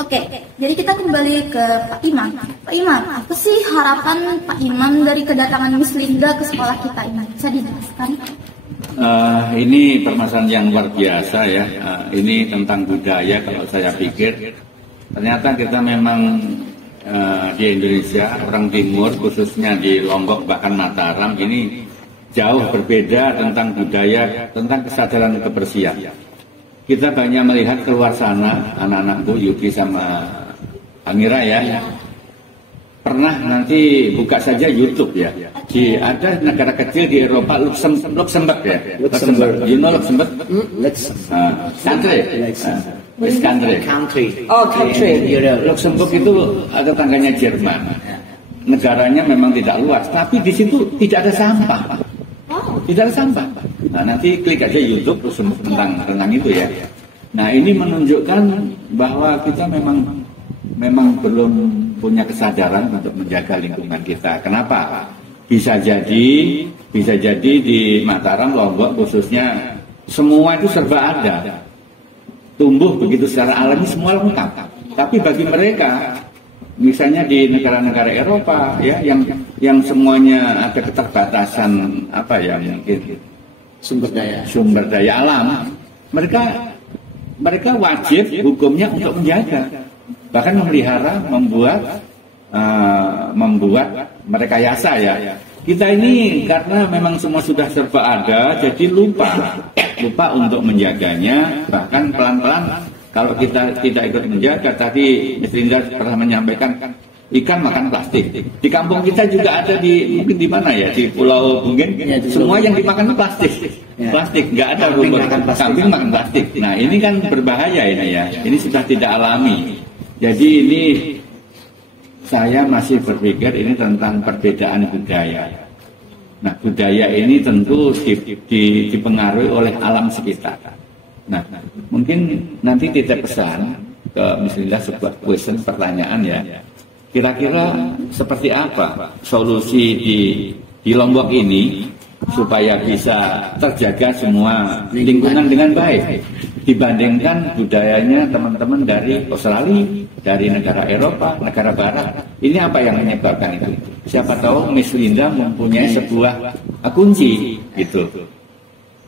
Oke, jadi kita kembali ke Pak Iman. Pak Iman, apa sih harapan Pak Iman dari kedatangan Miss Linda ke sekolah kita ini? Bisa dijelaskan? Ini permasalahan yang luar biasa ya. Ini tentang budaya. Kalau saya pikir, ternyata kita memang di Indonesia, orang Timur, khususnya di Lombok bahkan Mataram, ini jauh berbeda tentang budaya, tentang kesadaran kebersihan. Kita banyak melihat keluar sana, anak-anak Bu Yuki sama Amira ya, pernah nanti buka saja YouTube ya. Ada negara kecil di Eropa, Luxembourg ya. Luxembourg. You know Luxembourg? Country. Country. Oh, country. Luxembourg itu ada tangganya Jerman. Negaranya memang tidak luas, tapi di situ tidak ada sampah. Tidak ada sampah. Nah, nanti klik aja YouTube Luxembourg tentang itu ya. Nah, ini menunjukkan bahwa kita memang belum punya kesadaran untuk menjaga lingkungan kita. Kenapa? Bisa jadi di Mataram, Lombok khususnya semua itu serba ada. Tumbuh begitu secara alami semua lengkap. Tapi bagi mereka, misalnya di negara-negara Eropa ya yang semuanya ada keterbatasan mungkin sumber daya alam, mereka wajib hukumnya untuk menjaga, bahkan memelihara, membuat merekayasa ya. Kita ini karena memang semua sudah serba ada, jadi lupa untuk menjaganya. Bahkan pelan-pelan kalau kita tidak ikut menjaga, tadi Miss Linda pernah menyampaikan ikan makan plastik. Di kampung kita juga ada mungkin di mana ya, di Pulau Bungin, semua yang dimakan itu plastik. Plastik, nggak ada rumput. Kambing makan plastik. Nah, ini kan berbahaya ini ya. Ini sudah tidak alami. Jadi ini saya masih berpikir ini tentang perbedaan budaya. Nah, budaya ini tentu dipengaruhi oleh alam sekitar. Nah, mungkin nanti titip pesan ke Miss Linda sebuah pertanyaan ya. Kira-kira seperti apa solusi di Lombok ini supaya bisa terjaga semua lingkungan dengan baik dibandingkan budayanya teman-teman dari Australia, dari negara Eropa, negara Barat. Ini apa yang menyebabkan itu? Siapa tahu Miss Linda mempunyai sebuah kunci gitu.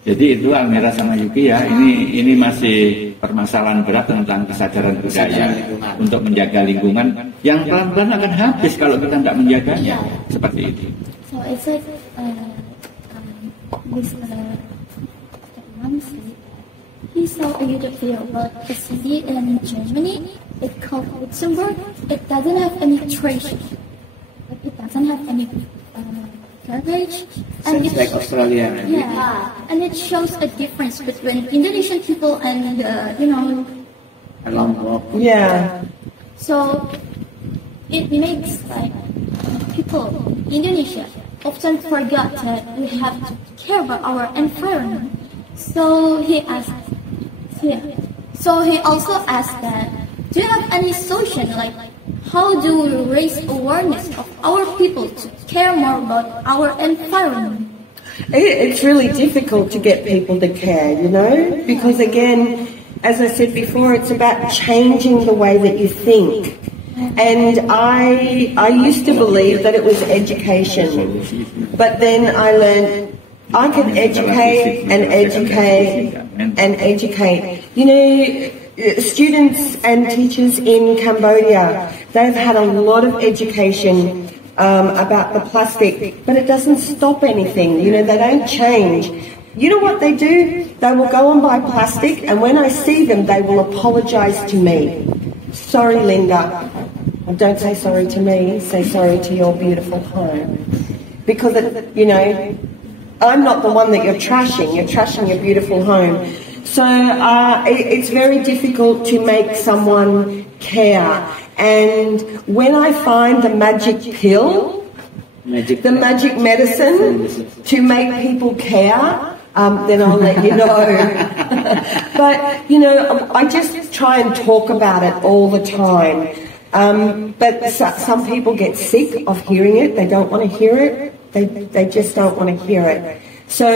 Jadi itu Almira sama Yuki ya, ini masih permasalahan berat tentang kesadaran budaya untuk menjaga lingkungan yang pelan-pelan akan habis kalau kita tidak menjaganya seperti itu. So it's like he saw a YouTube video about a city in Germany. It's called Luxembourg. It doesn't have any trash. It doesn't have any garbage. And it's like Australia. Yeah, and it shows a difference between Indonesian people and Lombok. Yeah. So it makes like people in Indonesia often forget that we have to care about our environment. So he also asked that, do you have any solution, like how do we raise awareness of our people to care more about our environment? It's really difficult to get people to care, because again, as I said before, it's about changing the way that you think. And I used to believe that it was education, but then I learned I can educate and educate and educate. Students and teachers in Cambodia, they've had a lot of education about the plastic, but it doesn't stop anything. They don't change. You know what they do? They will go and buy plastic, and when I see them, they will apologise to me. Sorry, Linda. Don't say sorry to me, say sorry to your beautiful home. Because, I'm not the one that you're trashing your beautiful home. So it's very difficult to make someone care. And when I find the magic pill, the magic medicine to make people care, then I'll let you know. But, I just try and talk about it all the time. But some people get sick of hearing it. They don't want to hear it. They just don't want to hear it. So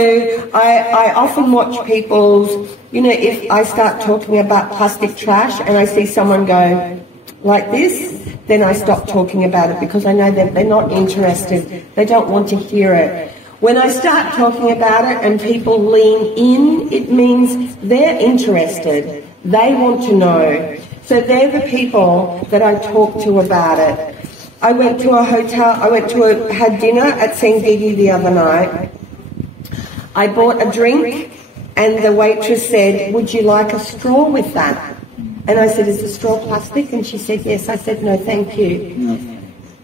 I often watch people's, if I start talking about plastic trash and I see someone go like this, then I stop talking about it because I know that they're not interested. They don't want to hear it. When I start talking about it and people lean in, it means they're interested. They want to know. So they're the people that I talk to about it. I went to a hotel, had dinner at Sengigi the other night. I bought a drink and the waitress said, would you like a straw with that? And I said, is the straw plastic? And she said, yes. I said, no, thank you.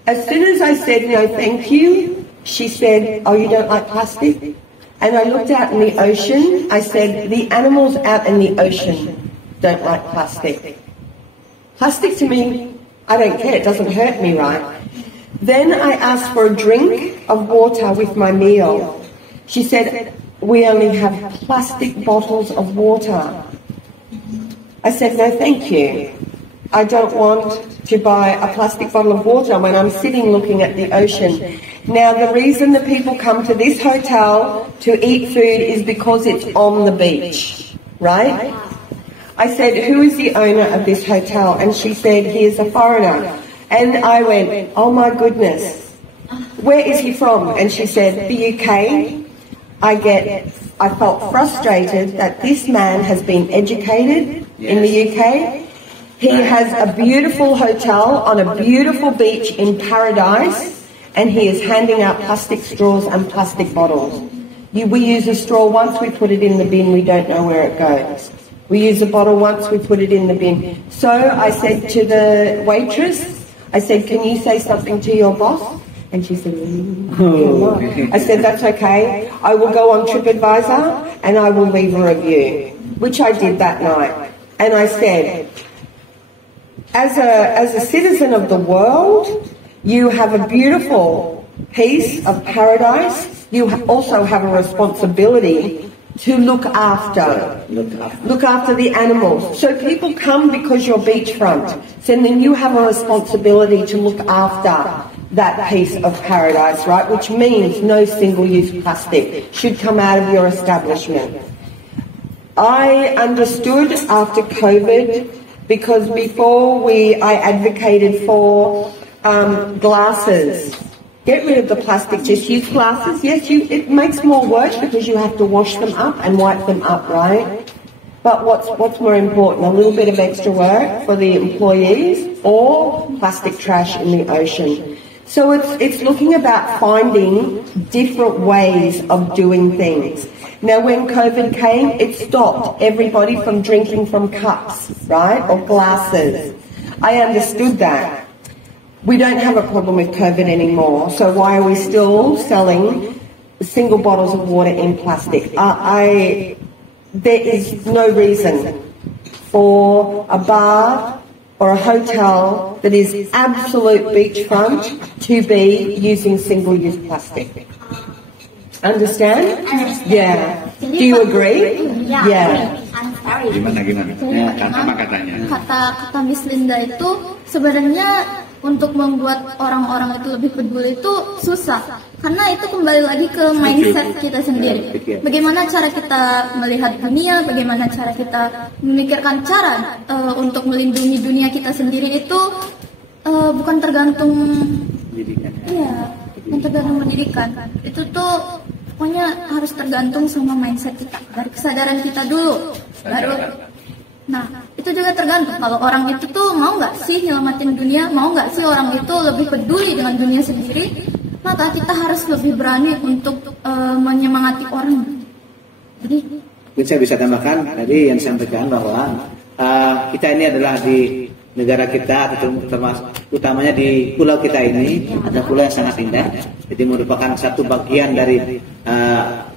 As soon as I said no thank you, she said, oh, you don't like plastic? And I looked out in the ocean. I said, the animals out in the ocean don't like plastic. Plastic to me, I don't care. It doesn't hurt me, right? Then I asked for a drink of water with my meal. She said, we only have plastic bottles of water. I said, no, thank you. I don't want to buy a plastic bottle of water when I'm sitting looking at the ocean. Now, the reason that people come to this hotel to eat food is because it's on the beach, right? I said, who is the owner of this hotel? And she said, he is a foreigner. And I went, oh my goodness, where is he from? And she said, the UK. I felt frustrated that this man has been educated in the UK. He has a beautiful hotel on a beautiful beach in Paradise, and he is handing out plastic straws and plastic bottles. We use a straw once, we put it in the bin, we don't know where it goes. We use a bottle once, we put it in the bin. So I said to the waitress, I said, can you say something to your boss? And she said, I said, that's okay. I will go on TripAdvisor and I will leave a review, which I did that night. And I said, as a citizen of the world, you have a beautiful piece of paradise. You also have a responsibility to look after the animals. So people come because you're beachfront. So then you have a responsibility to look after that piece of paradise, right? Which means no single-use plastic should come out of your establishment. I understood after COVID, because before I advocated for glasses. Get rid of the plastic, just use glasses. Yes, it makes more work because you have to wash them up and wipe them up, right? But what's more important, a little bit of extra work for the employees or plastic trash in the ocean? So it's looking about finding different ways of doing things. Now, when COVID came, it stopped everybody from drinking from cups, right, or glasses. I understood that. We don't have a problem with COVID anymore, so why are we still selling single bottles of water in plastic? There is no reason for a bar or a hotel that is absolute beachfront to be using single-use plastic. Understand? Yeah. Do you agree? Yeah. Gimana? Ya, katanya. Kata Miss Linda itu sebenarnya untuk membuat orang-orang itu lebih peduli itu susah, karena itu kembali lagi ke mindset kita sendiri. Bagaimana cara kita melihat dunia, bagaimana cara kita memikirkan cara untuk melindungi dunia kita sendiri itu bukan tergantung pendidikan. Iya, bukan tergantung pendidikan. Itu tuh pokoknya harus tergantung sama mindset kita, dari kesadaran kita dulu. Baru nah, itu juga tergantung kalau orang itu tuh mau nggak sih nyelamatin dunia, mau nggak sih orang itu lebih peduli dengan dunia sendiri, maka kita harus lebih berani untuk menyemangati orang. Jadi, mungkin saya bisa tambahkan tadi yang disampaikan bahwa kita ini adalah di negara kita, termasuk utamanya di pulau kita ini, ada pulau yang sangat indah. Jadi merupakan satu bagian dari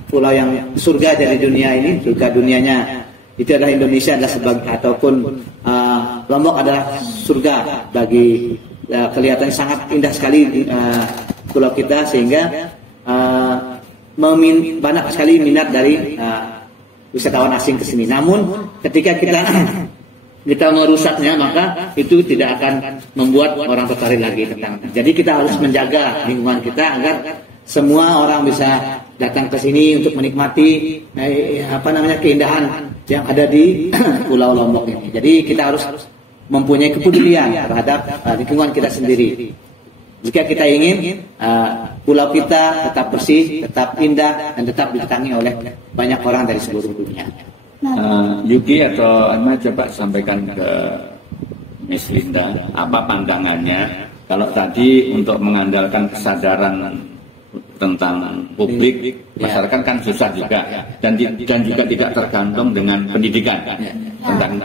pulau yang surga dari dunia ini, surga dunianya. Itu adalah Indonesia adalah sebagai ataupun Lombok adalah surga bagi kelihatan sangat indah sekali pulau kita, sehingga banyak sekali minat dari wisatawan asing ke sini. Namun ketika kita merusaknya, maka itu tidak akan membuat orang tertarik lagi tentang. Jadi kita harus menjaga lingkungan kita agar semua orang bisa datang ke sini untuk menikmati keindahan yang ada di Pulau Lombok ini. Jadi kita harus mempunyai kepedulian terhadap lingkungan kita sendiri. Jika kita ingin pulau kita tetap bersih, tetap indah, dan tetap didatangi oleh banyak orang dari seluruh dunia. Yuki atau Alma, coba sampaikan ke Miss Linda apa pandangannya kalau tadi untuk mengandalkan kesadaran tentang publik, masyarakat kan susah juga, dan juga tidak tergantung dengan pendidikan,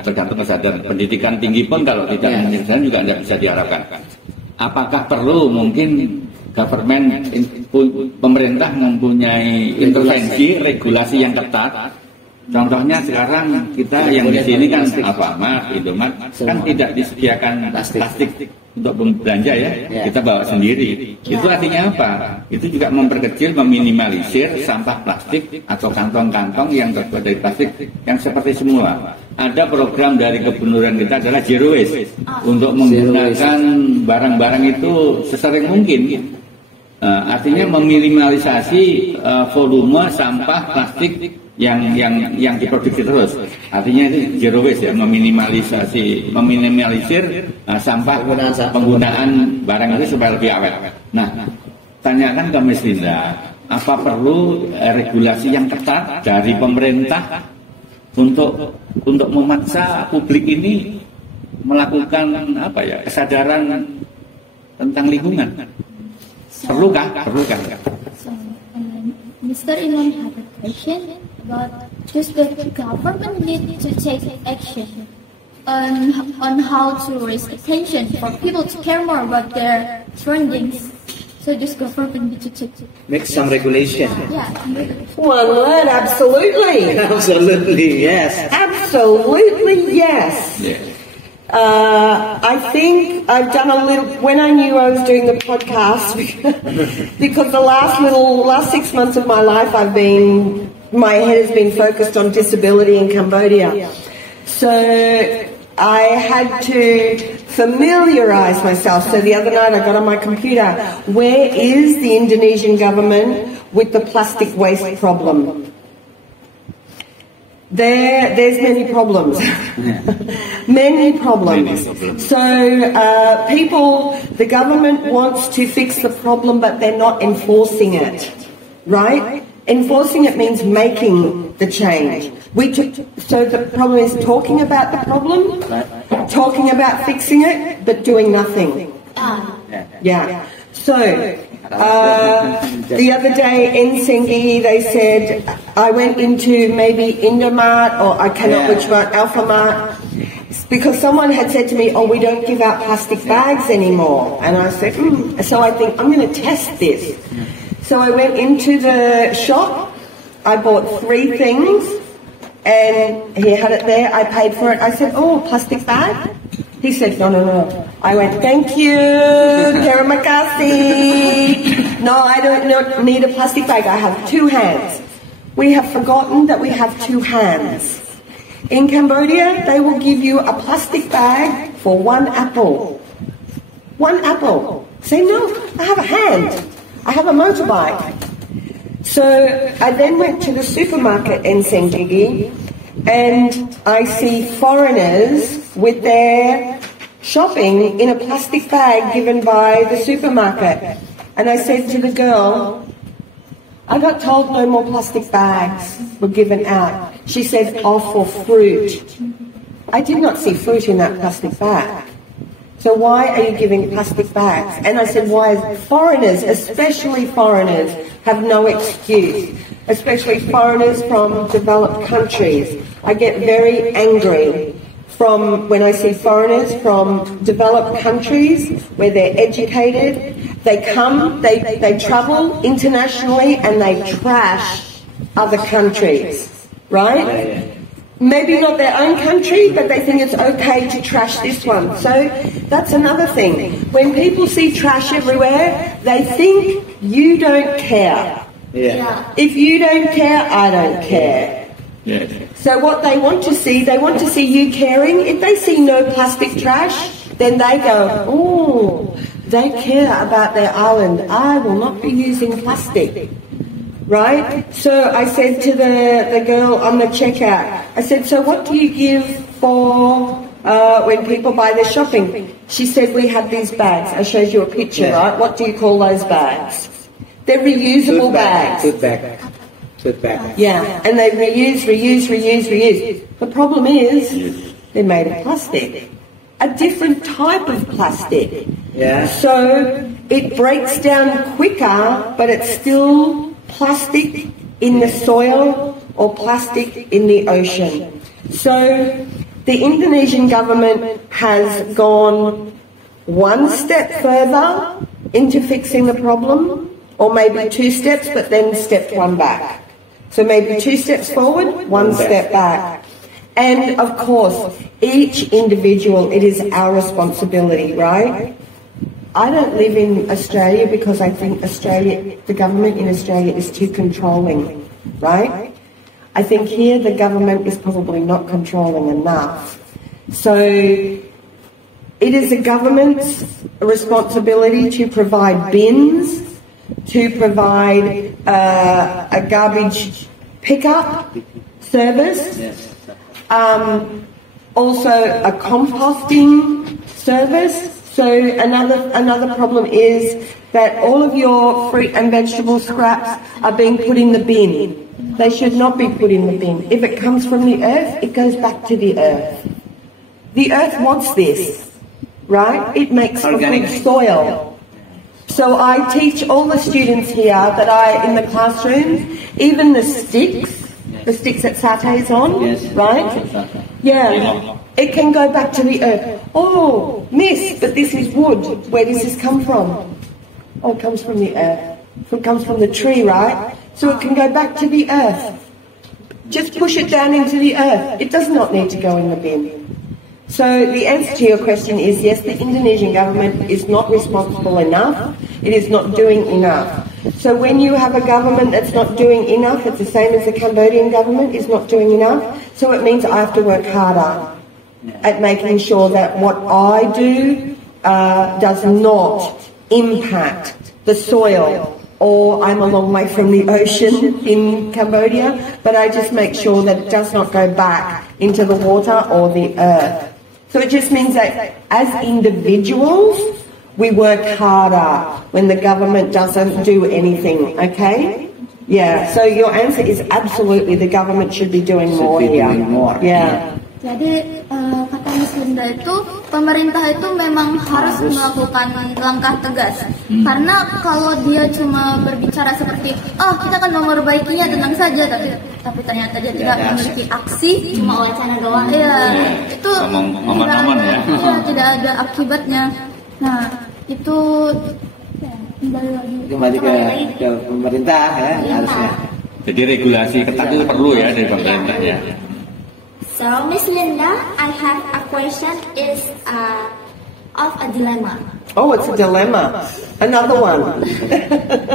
tergantung kesadaran. Pendidikan tinggi pun kalau tidak menyelesaikan juga tidak bisa diharapkan. apakah perlu mungkin pemerintah mempunyai intervensi regulasi yang ketat. Contohnya sekarang kita yang di sini kan Alfamart, Indomaret kan tidak disediakan plastik untuk belanja ya, kita bawa sendiri. Itu artinya apa? Itu juga memperkecil, meminimalisir sampah plastik atau kantong-kantong yang terbuat dari plastik yang seperti semula. Ada program dari kebenaran kita adalah zero waste untuk menggunakan barang-barang itu sesering mungkin. Artinya meminimalisasi volume sampah plastik yang diproduksi terus. Artinya itu zero waste ya, meminimalisir sampah penggunaan barang itu supaya lebih awet. Nah, tanyakan ke Miss Linda, apa perlu regulasi yang ketat dari pemerintah untuk memaksa publik ini melakukan kesadaran tentang lingkungan? Perlukah? So, Mr. Imam had a question about just the government need to take action on how to raise attention for people to care more about their surroundings. So just government need to make some regulation. Yeah. One word, absolutely. Absolutely, yes. Absolutely, yes. Yeah. I think I've done a little, when I knew I was doing the podcast, because the last 6 months of my life my head has been focused on disability in Cambodia. So I had to familiarise myself. So the other night I got on my computer, where is the Indonesian government with the plastic waste problem? There's many problems. Many problems. So the government wants to fix the problem, but they're not enforcing it, right? Enforcing it means making the change. So the problem is talking about the problem, talking about fixing it, but doing nothing. Yeah. So the other day in Sengi, they said I went into maybe Indomart or I cannot which one, Alfamart, because someone had said to me, "Oh, we don't give out plastic bags anymore," and I said, So I think I'm going to test this. So I went into the shop, I bought 3 things, and he had it there. I paid for it. I said, "Oh, plastic bag." He said, no. I went, "Thank you, terima kasih. No, I don't need a plastic bag. I have 2 hands." We have forgotten that we have 2 hands. In Cambodia, they will give you a plastic bag for 1 apple. 1 apple. Say, "No, I have a hand. I have a motorbike." So I then went to the supermarket in Senggigi, and I see foreigners with their shopping in a plastic bag given by the supermarket. And I said to the girl, "I got told no more plastic bags were given out." She said, "Oh, for fruit." I did not see fruit in that plastic bag. So why are you giving plastic bags? And I said, why foreigners, especially foreigners, have no excuse, especially foreigners from developed countries. I get very angry when I see foreigners from developed countries where they're educated. They come, they travel internationally and they trash other countries, right? Maybe not their own country, but they think it's okay to trash this one. So that's another thing. When people see trash everywhere, they think you don't care. Yeah. If you don't care, I don't care. Yes. So what they want to see you caring. If they see no plastic trash, then they go, "Oh, they care about their island. I will not be using plastic." Right? So I said to the girl on the checkout, I said, "So what do you give for when people buy their shopping?" She said, "We have these bags." I showed you a picture, right? What do you call those bags? They're reusable bags. Food bag. Yeah, and they reuse. The problem is they're made of plastic. A different type of plastic. Yeah. So it breaks down quicker, but it's still plastic in the soil or plastic in the ocean. So the Indonesian government has gone one step further into fixing the problem, or maybe 2 steps, but then stepped 1 back. So maybe 2 steps forward, 1 step back. And of course, each individual, it is our responsibility, right? I don't live in Australia because I think the government in Australia is too controlling, right? I think here the government is probably not controlling enough. So it is the government's responsibility to provide bins, to provide a garbage pickup service, also a composting service. So another problem is that all of your fruit and vegetable scraps are being put in the bin. They should not be put in the bin. If it comes from the earth, it goes back to the earth. The earth wants this, right? It makes for good soil. So I teach all the students here that in the classroom, even the sticks that satay is on, right? Yeah, it can go back to the earth. Oh, miss, but this is wood. Where does this come from? Oh, it comes from the earth. It comes from the tree, right? So it can go back to the earth. Just push it down into the earth. It does not need to go in the bin. So the answer to your question is yes, the Indonesian government is not responsible enough. It is not doing enough. So when you have a government that's not doing enough, it's the same as the Cambodian government is not doing enough. So it means I have to work harder at making sure that what I do does not impact the soil, or I'm a long way from the ocean in Cambodia, but I just make sure that it does not go back into the water or the earth. So it just means that as individuals, we work harder when the government doesn't do anything, okay? Yeah, so your answer is absolutely the government should be doing more here. Yeah. Jadi kata Miss Linda itu, pemerintah itu memang harus melakukan langkah tegas. Karena kalau dia cuma berbicara seperti, kita akan memperbaikinya, tenang saja, tapi ternyata dia tidak memiliki aksi, cuma wacana doang. Iya, itu tidak ada akibatnya. Nah, itu kembali ke pemerintah ya, harusnya. Jadi regulasi ketat itu perlu ya dari pemerintah ya. So, Miss Linda, I have a question. Is of a dilemma. Oh, it's a dilemma. Another one.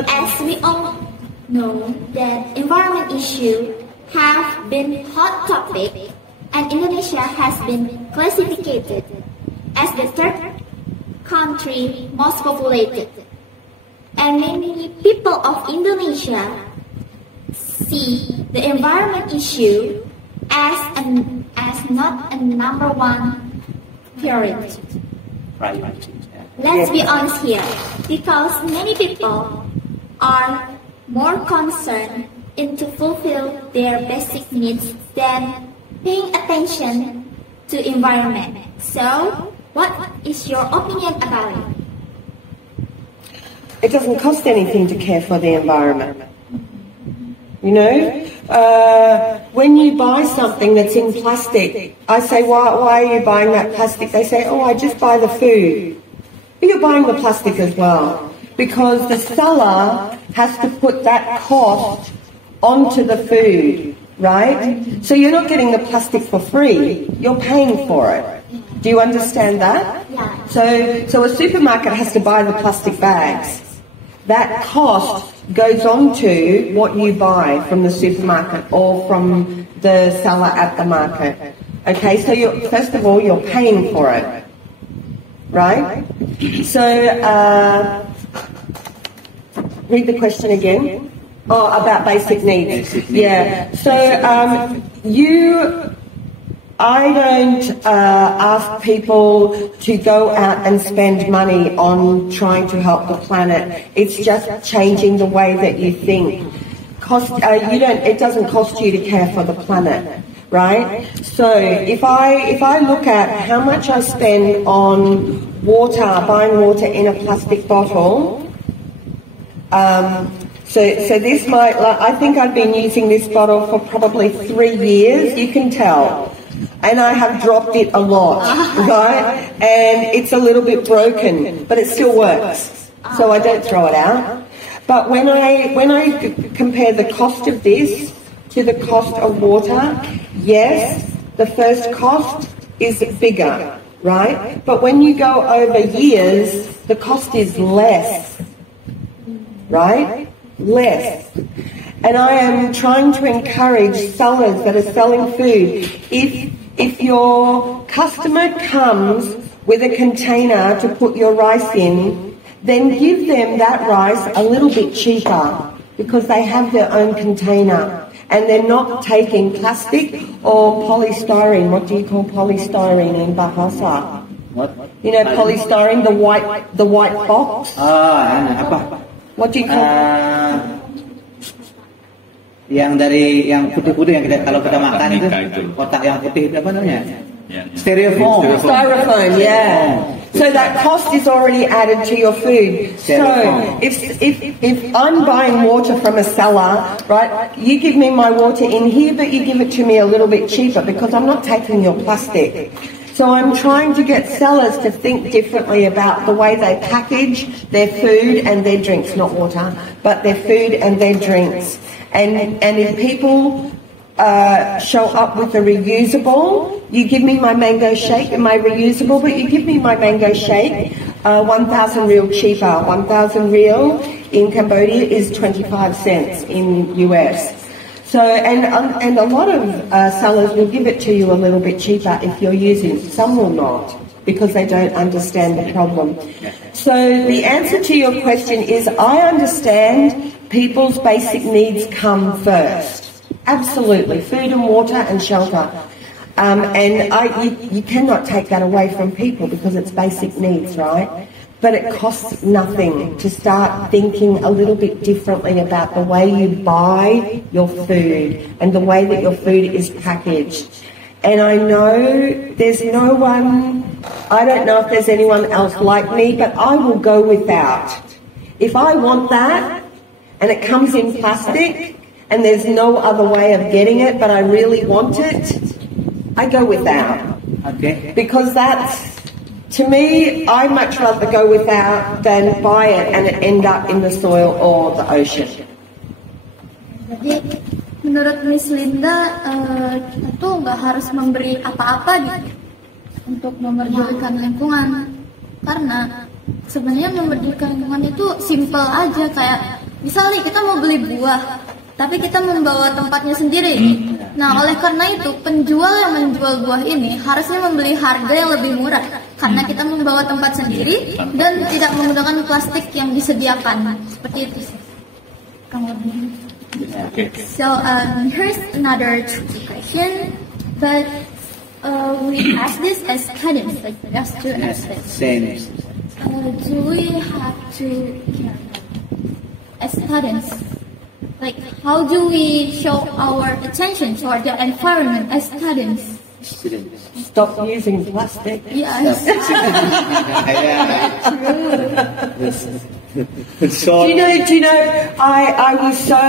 As we all know, that environment issues have been hot topic, and Indonesia has been classified as the third country most populated. And many people of Indonesia see the environment issue as not a number one priority. Let's be honest here, because many people are more concerned in to fulfill their basic needs than paying attention to environment. So, what is your opinion about it? It doesn't cost anything to care for the environment. You know, when you buy something that's in plastic, I say, why are you buying that plastic? They say, I just buy the food. But you're buying the plastic as well, because the seller has to put that cost onto the food, right? So you're not getting the plastic for free, you're paying for it. Do you understand that? Yeah. So a supermarket has to buy the plastic bags. That cost goes on to what you buy from the supermarket or from the seller at the market. Okay, so first of all, you're paying for it, right? So, read the question again. Oh, about basic needs. Yeah. So, I don't ask people to go out and spend money on trying to help the planet. It's just changing the way that you think. It doesn't cost you to care for the planet, right? So if I look at how much I spend on water, buying water in a plastic bottle, so this I think I've been using this bottle for probably 3 years. You can tell. and I have dropped it a lot, right? And it's a little bit broken, but it still works, so I don't throw it out. But when I compare the cost of this to the cost of water, yes, the first cost is bigger, right? But when you go over years, the cost is less, right? Less. And I am trying to encourage sellers that are selling food, if your customer comes with a container to put your rice in, then give them that rice a little bit cheaper because they have their own container and they're not taking plastic or polystyrene. What do you call polystyrene in Bahasa? What? You know polystyrene, the white box? Apa? What do you call yang putih-putih yang kalau kita makan itu itu. kotak yang putih itu apa namanya? Yeah. Styrofoam. Styrofoam, yeah. So that cost is already added to your food. So if I'm buying water from a seller, right, you give me my water in here, but you give it to me a little bit cheaper because I'm not taking your plastic. So I'm trying to get sellers to think differently about the way they package their food and their drinks, not water, but their food and their drinks. And if people show up with a reusable, you give me my mango shake and my reusable, but you give me my mango shake 1,000 real cheaper. 1,000 real in Cambodia is 25 cents in US. So, and a lot of sellers will give it to you a little bit cheaper if you're using it. Some will not because they don't understand the problem. So the answer to your question is I understand people's basic needs come first. Absolutely, food and water and shelter. You cannot take that away from people because it's basic needs, right? But it costs nothing to start thinking a little bit differently about the way you buy your food and the way that your food is packaged. And I know there's no one, I don't know if there's anyone else like me, but I will go without. If I want that and it comes in plastic and there's no other way of getting it, but I really want it, I go without. Okay. Because that's, to me, I'd much rather go without than buy it and it end up in the soil or the ocean. Jadi menurut Miss Linda, kita tuh nggak harus memberi apa-apa gitu untuk memperdulikan lingkungan, karena sebenarnya memperdulikan lingkungan itu simple aja, kayak misalnya kita mau beli buah, tapi kita membawa tempatnya sendiri. Nah, oleh karena itu penjual yang menjual buah ini harusnya membeli harga yang lebih murah, karena kita membawa tempat sendiri dan tidak menggunakan plastik yang disediakan. Seperti itu sih. Okay. So here's another tricky question, but we ask this as students, like just to ask this. Same. Do we have to, as students, like how do we show our attention toward the environment as students? Stop using plastic. Yes. So, Do you know, I was so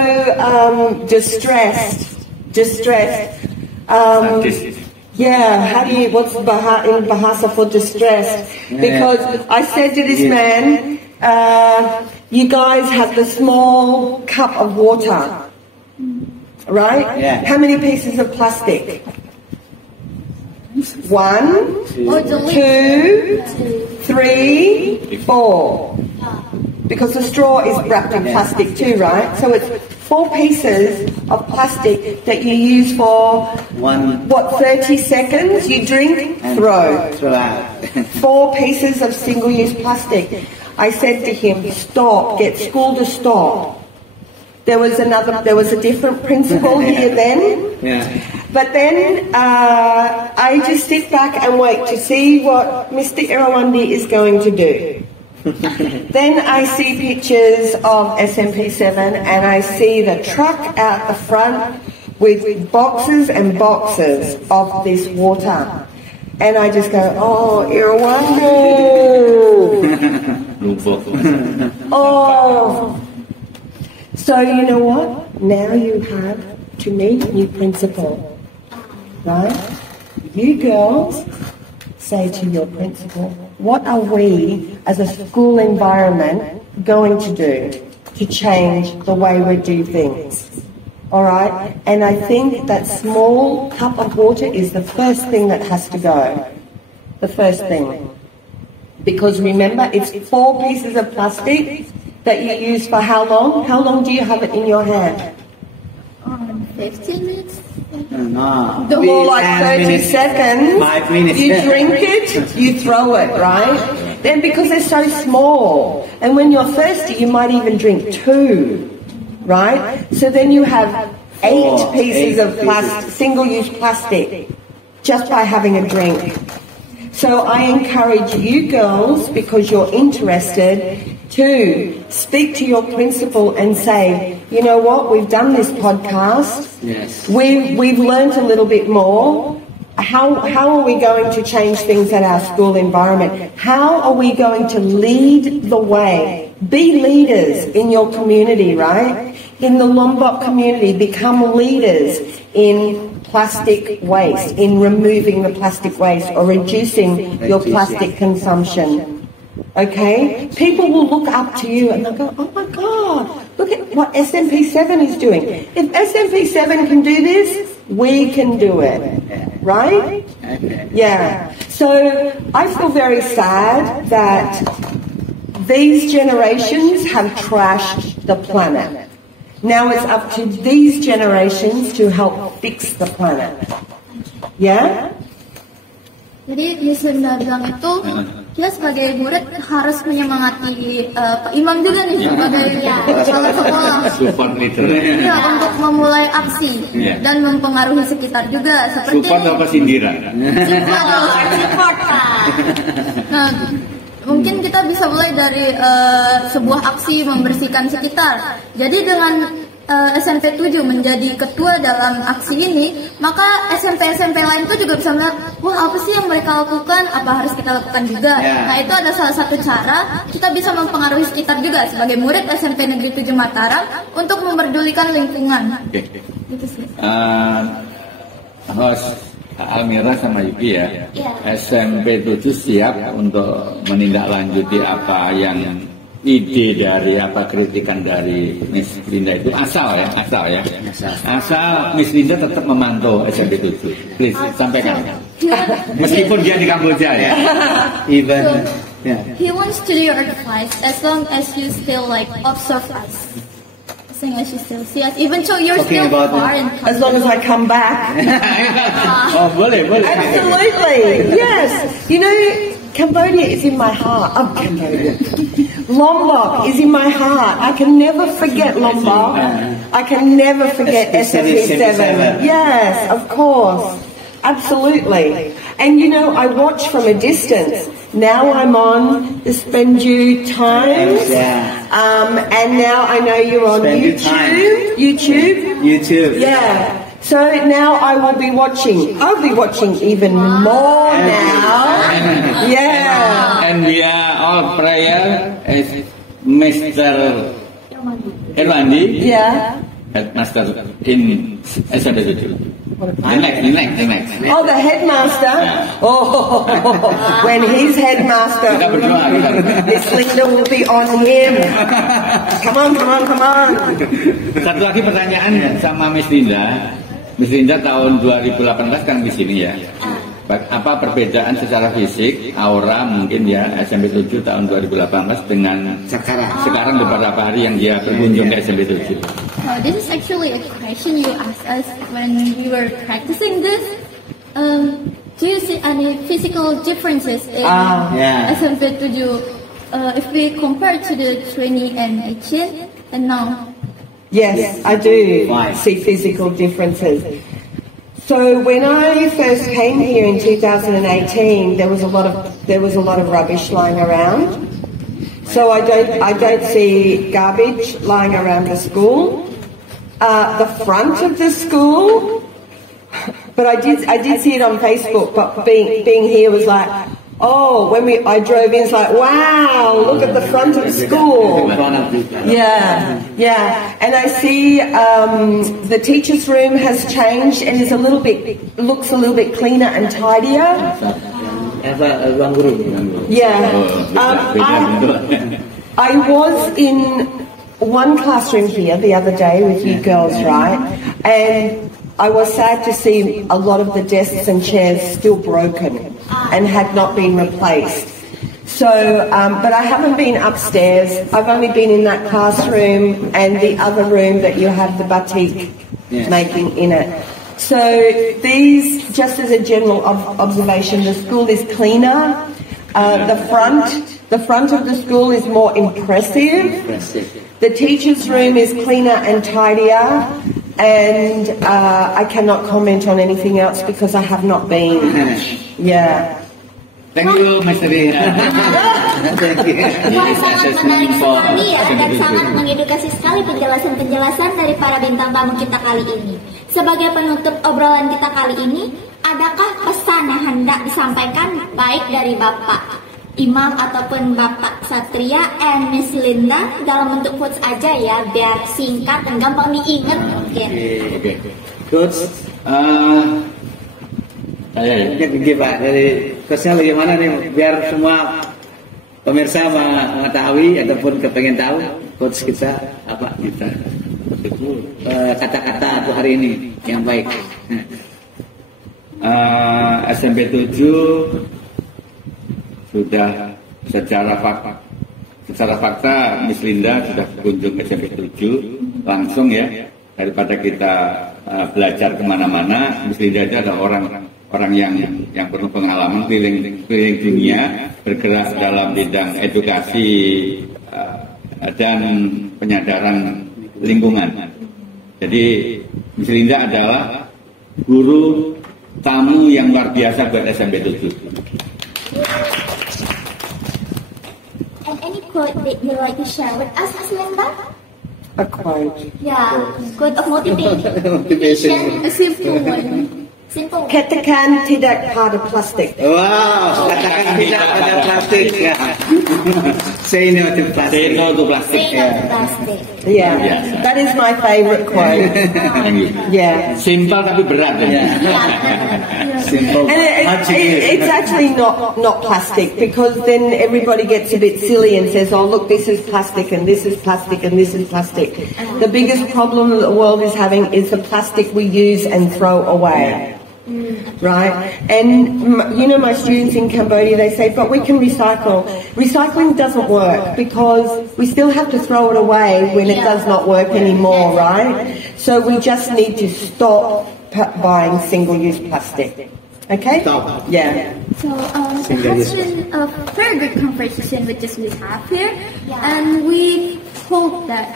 distressed. Yeah, what's in Bahasa for distressed? Because I said to this man, you guys have the small cup of water, right? Yeah. How many pieces of plastic? 1, 2, 3, 4. Because the straw is wrapped in plastic too, right? So it's 4 pieces of plastic that you use for 30 seconds? You drink, throw. out. 4 pieces of single-use plastic. I said to him, stop, get school to stop. There was a different principle here then. Yeah. But then I just sit back and wait to see what Mr. Irawandi is going to do. Then I see pictures of SMP7 and I see the truck out the front with boxes and boxes of this water. And I just go, oh, Irawandi! Oh! So you know what? Now you have, to me, new principle. Right? you girls say to your principal, what are we as a school environment going to do to change the way we do things? All right? And I think that small cup of water is the first thing that has to go. The first thing. Because remember, it's 4 pieces of plastic that you use for how long? How long do you have it in your hand? 15 minutes. No. More like 30 seconds. 5 minutes. You drink it, you throw it, right? Then because they're so small, and when you're thirsty, you might even drink 2, right? So then you have 8 pieces of plastic, single-use plastic, just by having a drink. So I encourage you girls, because you're interested, to speak to your principal and say, you know what, we've done this podcast. Yes. We've learned a little bit more. How are we going to change things at our school environment? How are we going to lead the way? Be leaders in your community, right? In the Lombok community, become leaders in plastic waste, in removing the plastic waste or reducing your plastic consumption. Okay? People will look up to you and they'll go, oh my God, look at what SMP7 is doing. If SMP7 can do this, we can do it. Right? Yeah. So I feel very sad that these generations have trashed the planet. Now it's up to these generations to help fix the planet. Yeah? Jadi Miss Linda bilang itu, dia sebagai murid harus menyemangati Pak Imam juga nih sebagai kepala sekolah. Support leader. Ya, untuk memulai aksi dan mempengaruhi sekitar juga. Seperti Support apa sindiran? Support. Nah, mungkin kita bisa mulai dari sebuah aksi membersihkan sekitar. Jadi dengan SMP 7 menjadi ketua dalam aksi ini, maka SMP-SMP lain itu juga bisa melihat, wah apa sih yang mereka lakukan, apa harus kita lakukan juga. Nah itu ada salah satu cara kita bisa mempengaruhi sekitar juga sebagai murid SMP Negeri 7 Mataram untuk memperdulikan lingkungan. Gitu sih. Host Almira sama Yuki ya, SMP 7 siap untuk menindaklanjuti apa yang ide dari apa kritikan dari Miss Linda itu asal Miss Linda tetap memantau SMP 7. Please sampaikan. Meskipun dia di Kamboja ya. Even He wants to do your advice as long as you still like observe us. As long as you still see us, even though you're still far in Cambodia. As long as I come back. Oh boleh. Absolutely. Yes. You know, Cambodia is in my heart. Oh, Cambodia. Lombok is in my heart. I can never forget Lombok. I can never forget SMP7. Yes, of course. Absolutely. And you know, I watch from a distance. Now I'm on the Spenju Times. And now I know you're on YouTube. Yeah. So now I will be watching. I'll be watching even more now. Yeah. And we are all prayer as Mr. Irwandi. Yeah. Headmaster in SMP 7. The next. Oh, the headmaster. Oh, when he's headmaster, Miss Linda will be on him. Come on. Satu lagi pertanyaan sama Miss Linda. Miss Linda tahun 2018 kan di sini ya. Apa perbedaan secara fisik, aura mungkin ya SMP 7 tahun 2018 dengan sekarang beberapa hari yang dia berkunjung ke SMP 7? This is actually a question you asked us when we were practicing this. Do you see any physical differences in SMP 7 if we compare to the 2018 and now? Yes, I do see physical differences. So when I first came here in 2018, there was a lot of rubbish lying around. So I don't see garbage lying around the school. The front of the school, but I did see it on Facebook. But being here was like, Oh, when I drove in, it's like, wow, look at the front of school. Yeah, yeah. And I see the teacher's room has changed and is looks a little bit cleaner and tidier. Yeah. I was in one classroom here the other day with you girls, right? And I was sad to see a lot of the desks and chairs still broken and had not been replaced. So, but I haven't been upstairs. I've only been in that classroom and the other room that you have the batik making in it. So these, just as a general observation, the school is cleaner. The front of the school is more impressive. The teacher's room is cleaner and tidier. And I cannot comment on anything else because I have not been. Yeah. Thank you, Mas Ria. Wah, sangat menarik sekali ya, dan sangat mengedukasi sekali penjelasan-penjelasan dari para bintang tamu kita kali ini. Sebagai penutup obrolan kita kali ini, adakah pesan yang hendak disampaikan baik dari Bapak Imam ataupun Bapak Satria and Miss Linda dalam bentuk quotes aja ya, biar singkat dan gampang diingat mungkin. Oke. Quotes, saya Pak, dari quotesnya bagaimana nih, biar semua pemirsa mengetahui ataupun kepengen tahu quotes kita apa kita kata-kata untuk hari ini yang baik. SMP 7 sudah secara fakta Miss Linda sudah berkunjung ke SMP 7 langsung ya, daripada kita belajar kemana-mana. Miss Linda itu adalah orang yang penuh pengalaman keliling dunia, bergerak dalam bidang edukasi dan penyadaran lingkungan. Jadi Miss Linda adalah guru tamu yang luar biasa buat SMP 7. And any quote that you like to share with us, Miss Linda? A quote. Yeah, quote of motivation. A simple one. Simple. Katakan tidak pada plastik. Wow, katakan tidak pada plastik ya. Say no to plastic. Say no to plastic. Say no to plastic. Yeah, that is my favorite quote. Thank you. Yeah. Simpel tapi berat ya. Simple. And it's actually not plastic, because then everybody gets a bit silly and says, oh, look, this is plastic and this is plastic and this is plastic. The biggest problem that the world is having is the plastic we use and throw away. Right? And, you know, my students in Cambodia, they say, but we can recycle. Recycling doesn't work because we still have to throw it away when it does not work anymore, right? So we just need to stop buying single-use plastic. Okay? Stop. Yeah. So it has been a very good conversation which we have here, and we hope that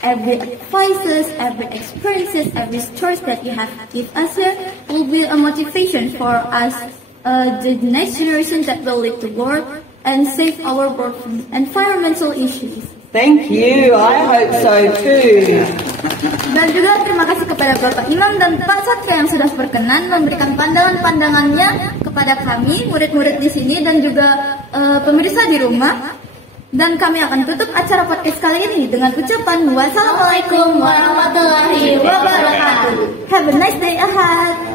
every advices, every experiences, every stories that you have give us here will be a motivation for us, the next generation that will lead the world and save our world from environmental issues. Thank you. I hope so too. Dan juga terima kasih kepada Bapak Imam dan Pak Satria yang sudah berkenan memberikan pandangan-pandangannya kepada kami, murid-murid di sini dan juga pemirsa di rumah. Dan kami akan tutup acara podcast kali ini dengan ucapan wassalamualaikum warahmatullahi wabarakatuh. Have a nice day ahead.